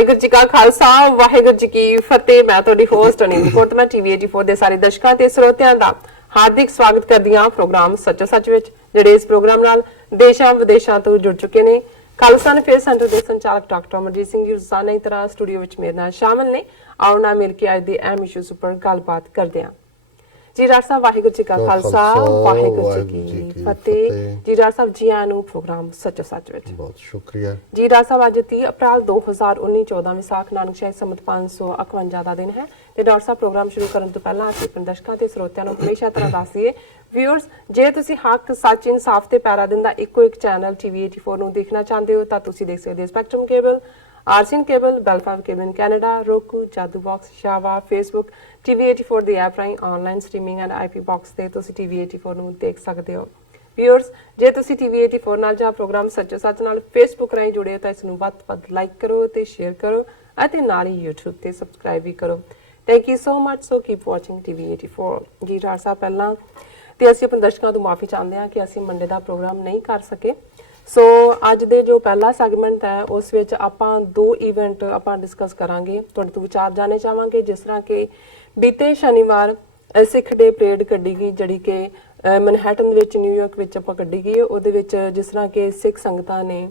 ਵਾਹਿਗੁਰੂ ਜੀ ਕਾ ਖਾਲਸਾ ਵਾਹਿਗੁਰੂ ਜੀ ਕੀ ਫਤਿਹ। ਮੈਂ ਤੁਹਾਡੀ ਹੋਸਟ ਅਨਿਲ ਕੌਰ। ਮੈਂ ਟੀਵੀ 84 ਦੇ ਸਾਰੇ ਦਰਸ਼ਕਾਂ ਤੇ ਸਰੋਤਿਆਂ ਦਾ ਹਾਰਦਿਕ ਸਵਾਗਤ ਕਰਦੀ ਹਾਂ ਪ੍ਰੋਗਰਾਮ ਸੱਚੋ ਸੱਚ ਵਿੱਚ, ਜਿਹੜੇ ਇਸ ਪ੍ਰੋਗਰਾਮ ਨਾਲ ਦੇਸ਼ਾਂ ਵਿਦੇਸ਼ਾਂ ਤੋਂ ਜੁੜ ਚੁੱਕੇ ਨੇ। ਖਾਲਸਾ ਅਫੇਅਰ ਸੈਂਟਰ ਦੇ ਸੰਚਾਲਕ ਡਾਕਟਰ ਅਮਰਜੀਤ ਸਿੰਘ ਜੀ ਰੋਜ਼ਾਨਾ ਦੀ ਤਰ੍ਹਾਂ ਸਟੂਡੀਓ ਵਿੱਚ ਮੇਰੇ ਨਾਲ ਸ਼ਾਮਿਲ ਨੇ। ਆਓ ਨਾ ਮਿਲ ਕੇ ਅੱਜ ਦੇ ਅਹਿਮ ਇਸ਼ੂਜ਼ ਉੱਪਰ ਗੱਲਬਾਤ ਕਰਦੇ ਹਾਂ। ਜੀ ਡਾਕਟਰ ਸਾਹਿਬ ਵਾਹਿਗੁਰੂ ਜੀ ਕਾ ਖਾਲਸਾ ਵਾਹਿਗੁਰੂ ਜੀ ਕੀ ਫਤਿਹ। ਜੀ ਡਾਕਟਰ ਸਾਹਿਬ ਜੀ ਆਇਆਂ ਨੂੰ ਪ੍ਰੋਗਰਾਮ ਸੱਚੋ ਸੱਚ ਵਿੱਚ। ਬਹੁਤ ਸ਼ੁਕਰੀਆ ਜੀ ਡਾਕਟਰ ਸਾਹਿਬ, ਅੱਜ 30 ਅਪ੍ਰੈਲ 2019 14 ਵਿਸਾਖ ਨਾਨਕ ਸ਼ਾਹੀ ਸੰਮਤ 551 ਦਾ ਦਿਨ ਹੈ ਤੇ ਡਾਕਟਰ ਸਾਹਿਬ ਪ੍ਰੋਗਰਾਮ ਸ਼ੁਰੂ ਕਰਨ ਤੋਂ ਪਹਿਲਾਂ ਅਸੀਂ ਆਪਣੇ ਦਰਸ਼ਕਾਂ ਤੇ ਸਰੋਤਿਆਂ ਨੂੰ ਹਮੇਸ਼ਾ ਤਰ੍ਹਾਂ ਦੱਸੀਏ ਵਿਊਅਰਸ, ਜੇ ਤੁਸੀਂ ਹੱਕ ਸੱਚ ਇਨਸਾਫ ਤੇ ਪੈਰਾ ਦਿਨ ਦਾ ਇੱਕੋ ਇੱਕ ਚੈਨਲ ਟੀਵੀ 84 ਨੂੰ ਦੇਖਣਾ ਚਾਹੁੰਦੇ ਹੋ ਤਾਂ ਤੁਸੀਂ ਦੇਖ ਸਕਦੇ ਹੋ ਸਪੈਕਟਰਮ ਕੇਬਲ, ਆਰਸੀਐਨ ਕੇਬਲ, ਬੈਲਫਾਵ cable in Canada, roku, Jadoo box, ਸ਼ਾਵਾ, ਫੇਸਬੁੱਕ, ਟੀਵੀ 84 ਦੀ ਐਪ ਰਾਹੀਂ online streaming and IP box ਤੇ ਤੁਸੀਂ ਟੀਵੀ 84 ਨੂੰ ਦੇਖ ਸਕਦੇ ਹੋ। ਵਿਊਅਰਸ, ਜੇ ਤੁਸੀਂ ਟੀਵੀ 84 ਨਾਲ ਜਾਂ ਪ੍ਰੋਗਰਾਮ ਸੱਚੋ ਸੱਚ ਨਾਲ ਫੇਸਬੁੱਕ ਰਾਹੀਂ ਜੁੜੇ ਹੋ ਤਾਂ ਇਸ ਨੂੰ ਵੱਧ ਤੋਂ ਵੱਧ ਲਾਈਕ ਕਰੋ ਤੇ ਸ਼ੇਅਰ ਕਰੋ ਅਤੇ ਨਾਲ ਹੀ YouTube ਤੇ ਸਬਸਕ੍ਰਾਈਬ ਵੀ ਕਰੋ। Thank you so much. So keep watching TV 84। ਜੀ ਡਾਕਟਰ ਸਾਹਿਬ, ਪਹਿਲਾਂ ਤੇ ਅਸੀਂ ਆਪਣੇ ਦਰਸ਼ਕਾਂ ਤੋਂ ਮਾਫੀ ਚਾਹੁੰਦੇ ਹਾਂ ਕਿ ਅਸੀਂ ਮੰਡੇ ਦਾ ਪ੍ਰੋਗਰਾਮ ਨਹੀਂ ਕਰ ਸਕੇ। ਸੋ ਅੱਜ ਦੇ ਜੋ ਪਹਿਲਾ ਸੈਗਮੈਂਟ ਹੈ ਉਸ ਵਿੱਚ ਆਪਾਂ ਦੋ ਇਵੈਂਟ ਆਪਾਂ ਡਿਸਕਸ ਕਰਾਂਗੇ, ਤੁਹਾਡੇ ਤੋਂ ਵਿਚਾਰ ਜਾਣੇ ਚਾਹਾਂਗੇ। ਜਿਸ ਤਰ੍ਹਾਂ ਕਿ ਬੀਤੇ ਸ਼ਨੀਵਾਰ ਸਿੱਖ ਡੇ ਪਰੇਡ ਕੱਢੀ ਗਈ, ਜਿਹੜੀ ਕਿ ਮੈਨਹੈਟਨ ਵਿੱਚ ਨਿਊਯਾਰਕ ਵਿੱਚ ਆਪਾਂ ਕੱਢੀ ਗਈ। ਉਹਦੇ ਵਿੱਚ ਜਿਸ ਤਰ੍ਹਾਂ ਕਿ ਸਿੱਖ ਸੰਗਤਾਂ ਨੇ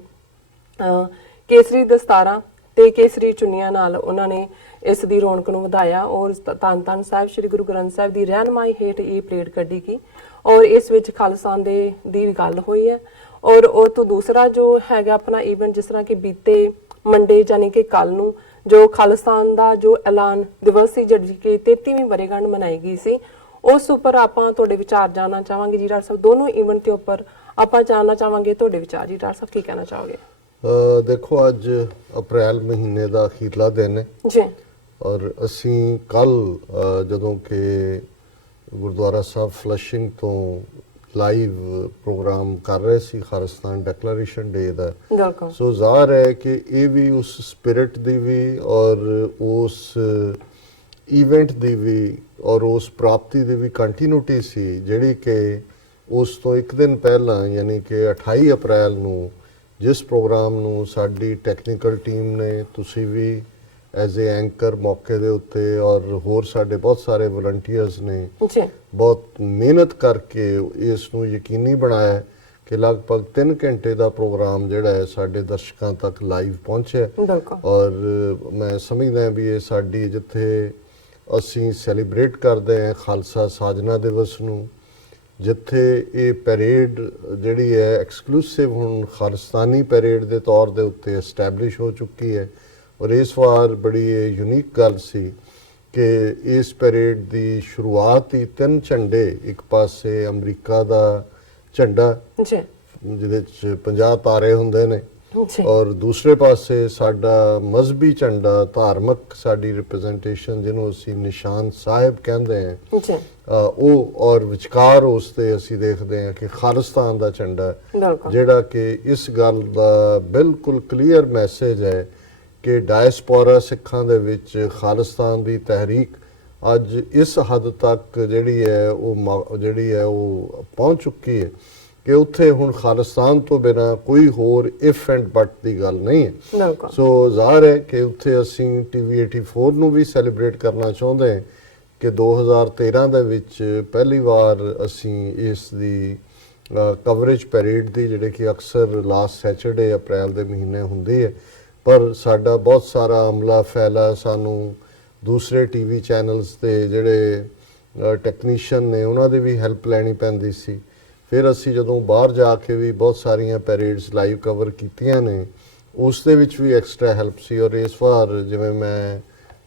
ਕੇਸਰੀ ਦਸਤਾਰਾਂ ਤੇ ਕੇਸਰੀ ਚੁੰਨੀਆਂ ਨਾਲ ਉਹਨਾਂ ਨੇ ਇਸ ਦੀ ਰੌਣਕ ਨੂੰ ਵਧਾਇਆ ਔਰ ਧੰਨ ਧੰਨ ਸਾਹਿਬ ਸ੍ਰੀ ਗੁਰੂ ਗ੍ਰੰਥ ਸਾਹਿਬ ਦੀ ਰਹਿਨਮਾਈ ਹੇਠ ਇਹ ਪਰੇਡ ਕੱਢੀ ਗਈ ਔਰ ਇਸ ਵਿੱਚ ਖਾਲਸਾ ਦੀ ਗੱਲ ਹੋਈ ਹੈ। ਔਰ ਉਹ ਤੋਂ ਦੂਸਰਾ ਜੋ ਹੈਗਾ ਆਪਣਾ ਇਵੈਂਟ, ਜਿਸ ਤਰ੍ਹਾਂ ਕਿ ਬੀਤੇ ਮੰਡੇ ਯਾਨੀ ਕਿ ਕੱਲ ਨੂੰ ਜੋ ਖਾਲਿਸਤਾਨ ਦਾ ਜੋ ਐਲਾਨ ਦਿਵਸ ਸੀ, ਜਿਹੜੀ ਕਿ 33ਵੀਂ ਵਰ੍ਹੇਗੰਢ ਮਨਾਈ ਗਈ ਸੀ, ਉਸ ਉੱਪਰ ਆਪਾਂ ਤੁਹਾਡੇ ਵਿਚਾਰ ਜਾਣਨਾ ਚਾਹਾਂਗੇ। ਜੀ ਡਾਕਟਰ ਸਾਹਿਬ, ਦੋਨੋਂ ਇਵੈਂਟ ਦੇ ਉੱਪਰ ਆਪਾਂ ਜਾਣਨਾ ਚਾਹਾਂਗੇ ਤੁਹਾਡੇ ਵਿਚਾਰ। ਜੀ ਡਾਕਟਰ ਸਾਹਿਬ, ਕੀ ਕਹਿਣਾ ਚਾਹੋਗੇ? ਦੇਖੋ, ਅੱਜ ਅਪ੍ਰੈਲ ਮਹੀਨੇ ਦਾ ਅਖੀਰਲਾ ਦਿਨ ਹੈ ਜੀ ਔਰ ਅਸੀਂ ਕੱਲ ਜਦੋਂ ਕਿ ਗੁਰਦੁਆਰਾ ਸਾਹਿਬ ਫਲਸ਼ਿੰਗ ਤੋਂ ਲਾਈਵ ਪ੍ਰੋਗਰਾਮ ਕਰ ਰਹੇ ਸੀ ਖਾਲਿਸਤਾਨ ਡੈਕਲੇਰੇਸ਼ਨ ਡੇ ਦਾ, ਬਿਲਕੁਲ। ਸੋ ਜ਼ਾਹਰ ਹੈ ਕਿ ਇਹ ਵੀ ਉਸ ਸਪਿਰਿਟ ਦੀ ਵੀ ਔਰ ਉਸ ਇਵੈਂਟ ਦੀ ਵੀ ਔਰ ਉਸ ਪ੍ਰਾਪਤੀ ਦੀ ਵੀ ਕੰਟੀਨਿਊਟੀ ਸੀ, ਜਿਹੜੀ ਕਿ ਉਸ ਤੋਂ ਇੱਕ ਦਿਨ ਪਹਿਲਾਂ ਯਾਨੀ ਕਿ 28 ਅਪ੍ਰੈਲ ਨੂੰ ਜਿਸ ਪ੍ਰੋਗਰਾਮ ਨੂੰ ਸਾਡੀ ਟੈਕਨੀਕਲ ਟੀਮ ਨੇ, ਤੁਸੀਂ ਵੀ ਐਜ਼ ਏ ਐਂਕਰ ਮੌਕੇ ਦੇ ਉੱਤੇ ਔਰ ਹੋਰ ਸਾਡੇ ਬਹੁਤ ਸਾਰੇ ਵਲੰਟੀਅਰਸ ਨੇ ਬਹੁਤ ਮਿਹਨਤ ਕਰਕੇ ਇਸ ਨੂੰ ਯਕੀਨੀ ਬਣਾਇਆ ਕਿ ਲਗਭਗ 3 ਘੰਟੇ ਦਾ ਪ੍ਰੋਗਰਾਮ ਜਿਹੜਾ ਹੈ ਸਾਡੇ ਦਰਸ਼ਕਾਂ ਤੱਕ ਲਾਈਵ ਪਹੁੰਚਿਆ। ਔਰ ਮੈਂ ਸਮਝਦਾ ਵੀ ਇਹ ਸਾਡੀ, ਜਿੱਥੇ ਅਸੀਂ ਸੈਲੀਬ੍ਰੇਟ ਕਰਦੇ ਹਾਂ ਖਾਲਸਾ ਸਾਜਨਾ ਦਿਵਸ ਨੂੰ, ਜਿੱਥੇ ਇਹ ਪੈਰੇਡ ਜਿਹੜੀ ਹੈ ਐਕਸਕਲੂਸਿਵ ਹੁਣ ਖਾਲਿਸਤਾਨੀ ਪੈਰੇਡ ਦੇ ਤੌਰ ਦੇ ਉੱਤੇ ਐਸਟੈਬਲਿਸ਼ ਹੋ ਚੁੱਕੀ ਹੈ। ਔਰ ਇਸ ਵਾਰ ਬੜੀ ਯੂਨੀਕ ਗੱਲ ਸੀ ਕਿ ਇਸ ਪੈਰੇਡ ਦੀ ਸ਼ੁਰੂਆਤ ਹੀ 3 ਝੰਡੇ, ਇੱਕ ਪਾਸੇ ਅਮਰੀਕਾ ਦਾ ਝੰਡਾ ਜਿਹਦੇ 'ਚ 50 ਤਾਰੇ ਹੁੰਦੇ ਨੇ ਔਰ ਦੂਸਰੇ ਪਾਸੇ ਸਾਡਾ ਮਜ਼ਹਬੀ ਝੰਡਾ, ਧਾਰਮਿਕ ਸਾਡੀ ਰਿਪਰੈਜ਼ੈਂਟੇਸ਼ਨ ਜਿਹਨੂੰ ਅਸੀਂ ਨਿਸ਼ਾਨ ਸਾਹਿਬ ਕਹਿੰਦੇ ਹਾਂ, ਉਹ ਔਰ ਵਿਚਕਾਰ ਉਸ ਤੇ ਅਸੀਂ ਦੇਖਦੇ ਹਾਂ ਕਿ ਖਾਲਿਸਤਾਨ ਦਾ ਝੰਡਾ, ਜਿਹੜਾ ਕਿ ਇਸ ਗੱਲ ਦਾ ਬਿਲਕੁਲ ਕਲੀਅਰ ਮੈਸੇਜ ਹੈ ਕਿ ਡਾਇਸਪੋਰਾ ਸਿੱਖਾਂ ਦੇ ਵਿੱਚ ਖਾਲਿਸਤਾਨ ਦੀ ਤਹਿਰੀਕ ਅੱਜ ਇਸ ਹੱਦ ਤੱਕ ਜਿਹੜੀ ਹੈ ਉਹ ਪਹੁੰਚ ਚੁੱਕੀ ਹੈ ਕਿ ਉੱਥੇ ਹੁਣ ਖਾਲਿਸਤਾਨ ਤੋਂ ਬਿਨਾਂ ਕੋਈ ਹੋਰ ਇਫ ਐਂਡ ਬਟ ਦੀ ਗੱਲ ਨਹੀਂ ਹੈ। ਸੋ ਜ਼ਾਹਰ ਹੈ ਕਿ ਉੱਥੇ ਅਸੀਂ ਟੀਵੀ 84 ਨੂੰ ਵੀ ਸੈਲੀਬ੍ਰੇਟ ਕਰਨਾ ਚਾਹੁੰਦੇ ਹਾਂ ਕਿ 2013 ਦੇ ਵਿੱਚ ਪਹਿਲੀ ਵਾਰ ਅਸੀਂ ਇਸ ਦੀ ਕਵਰੇਜ ਪੈਰੇਡ ਦੀ, ਜਿਹੜੇ ਕਿ ਅਕਸਰ ਲਾਸਟ ਸੈਚਰਡੇ ਅਪ੍ਰੈਲ ਦੇ ਮਹੀਨੇ ਹੁੰਦੀ ਹੈ, ਪਰ ਸਾਡਾ ਬਹੁਤ ਸਾਰਾ ਅਮਲਾ ਫੈਲਾ, ਸਾਨੂੰ ਦੂਸਰੇ ਟੀਵੀ ਚੈਨਲਸ ਤੇ ਜਿਹੜੇ ਟੈਕਨੀਸ਼ੀਅਨ ਨੇ ਉਹਨਾਂ ਦੀ ਵੀ ਹੈਲਪ ਲੈਣੀ ਪੈਂਦੀ ਸੀ। ਫਿਰ ਅਸੀਂ ਜਦੋਂ ਬਾਹਰ ਜਾ ਕੇ ਵੀ ਬਹੁਤ ਸਾਰੀਆਂ ਪੈਰੇਡਸ ਲਾਈਵ ਕਵਰ ਕੀਤੀਆਂ ਨੇ, ਉਸ ਦੇ ਵਿੱਚ ਵੀ ਐਕਸਟਰਾ ਹੈਲਪ ਸੀ। ਔਰ ਇਸ ਵਾਰ ਜਿਵੇਂ ਮੈਂ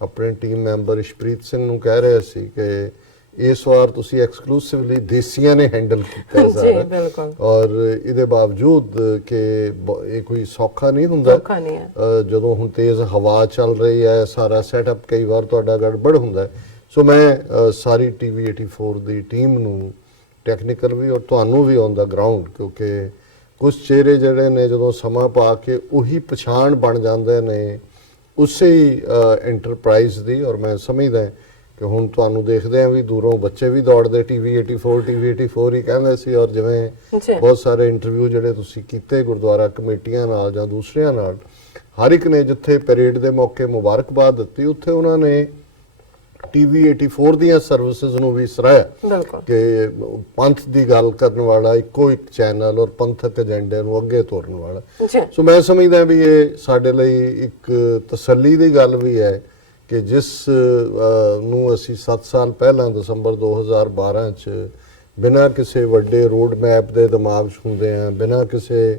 ਆਪਣੇ ਟੀਮ ਮੈਂਬਰ ਇਸ਼ਪ੍ਰੀਤ ਸਿੰਘ ਨੂੰ ਕਹਿ ਰਿਹਾ ਸੀ ਕਿ ਇਸ ਵਾਰ ਤੁਸੀਂ ਐਕਸਕਲੂਸਿਵਲੀ ਦੇਸੀਆਂ ਨੇ ਹੈਂਡਲ ਕੀਤਾ ਸਾਰਾ, ਔਰ ਇਹਦੇ ਬਾਵਜੂਦ ਕਿ ਇਹ ਕੋਈ ਸੌਖਾ ਨਹੀਂ ਹੁੰਦਾ, ਜਦੋਂ ਹੁਣ ਤੇਜ਼ ਹਵਾ ਚੱਲ ਰਹੀ ਹੈ, ਸਾਰਾ ਸੈਟਅਪ ਕਈ ਵਾਰ ਤੁਹਾਡਾ ਗੜਬੜ ਹੁੰਦਾ। ਸੋ ਮੈਂ ਸਾਰੀ ਟੀਵੀ 84 ਦੀ ਟੀਮ ਨੂੰ, ਟੈਕਨੀਕਲ ਵੀ ਔਰ ਤੁਹਾਨੂੰ ਵੀ ਔਨ ਦਾ ਗਰਾਊਂਡ, ਕਿਉਂਕਿ ਕੁਝ ਚਿਹਰੇ ਜਿਹੜੇ ਨੇ ਜਦੋਂ ਸਮਾਂ ਪਾ ਕੇ ਉਹੀ ਪਛਾਣ ਬਣ ਜਾਂਦੇ ਨੇ ਉਸੇ ਹੀ ਐਂਟਰਪ੍ਰਾਈਜ਼ ਦੀ। ਔਰ ਮੈਂ ਸਮਝਦਾ ਕਿ ਹੁਣ ਤੁਹਾਨੂੰ ਦੇਖਦੇ ਆ ਵੀ ਦੂਰੋਂ ਬੱਚੇ ਵੀ ਦੌੜਦੇ ਟੀਵੀ 84 ਹੀ ਕਹਿੰਦੇ ਸੀ। ਔਰ ਜਿਵੇਂ ਬਹੁਤ ਸਾਰੇ ਇੰਟਰਵਿਊ ਜਿਹੜੇ ਤੁਸੀਂ ਕੀਤੇ ਗੁਰਦੁਆਰਾ ਕਮੇਟੀਆਂ ਨਾਲ ਜਾਂ ਦੂਸਰਿਆਂ ਨਾਲ, ਹਰ ਇੱਕ ਨੇ ਜਿੱਥੇ ਪਰੇਡ ਦੇ ਮੌਕੇ ਮੁਬਾਰਕਬਾਦ ਦਿੱਤੀ, ਉੱਥੇ ਉਹਨਾਂ ਨੇ TV 84 ਦੀਆਂ ਸਰਵਿਸਿਜ਼ ਨੂੰ ਵੀ ਸਰਾਹਿਆ ਬਿਲਕੁਲ ਕਿ ਪੰਥ ਦੀ ਗੱਲ ਕਰਨ ਵਾਲਾ ਇੱਕੋ ਇੱਕ ਚੈਨਲ ਔਰ ਪੰਥਕ ਏਜੰਡੇ ਨੂੰ ਅੱਗੇ ਤੋਰਨ ਵਾਲਾ। ਜੀ ਸੋ ਮੈਂ ਸਮਝਦਾ ਵੀ ਇਹ ਸਾਡੇ ਲਈ ਇੱਕ ਤਸੱਲੀ ਦੀ ਗੱਲ ਵੀ ਹੈ ਕਿ ਜਿਸ ਨੂੰ ਅਸੀਂ 7 ਸਾਲ ਪਹਿਲਾਂ ਦਸੰਬਰ 2012 ਚ ਬਿਨਾਂ ਕਿਸੇ ਵੱਡੇ ਰੋਡ ਮੈਪ ਦੇ ਦਿਮਾਗ 'ਚ ਹੁੰਦੇ ਆ, ਬਿਨਾਂ ਕਿਸੇ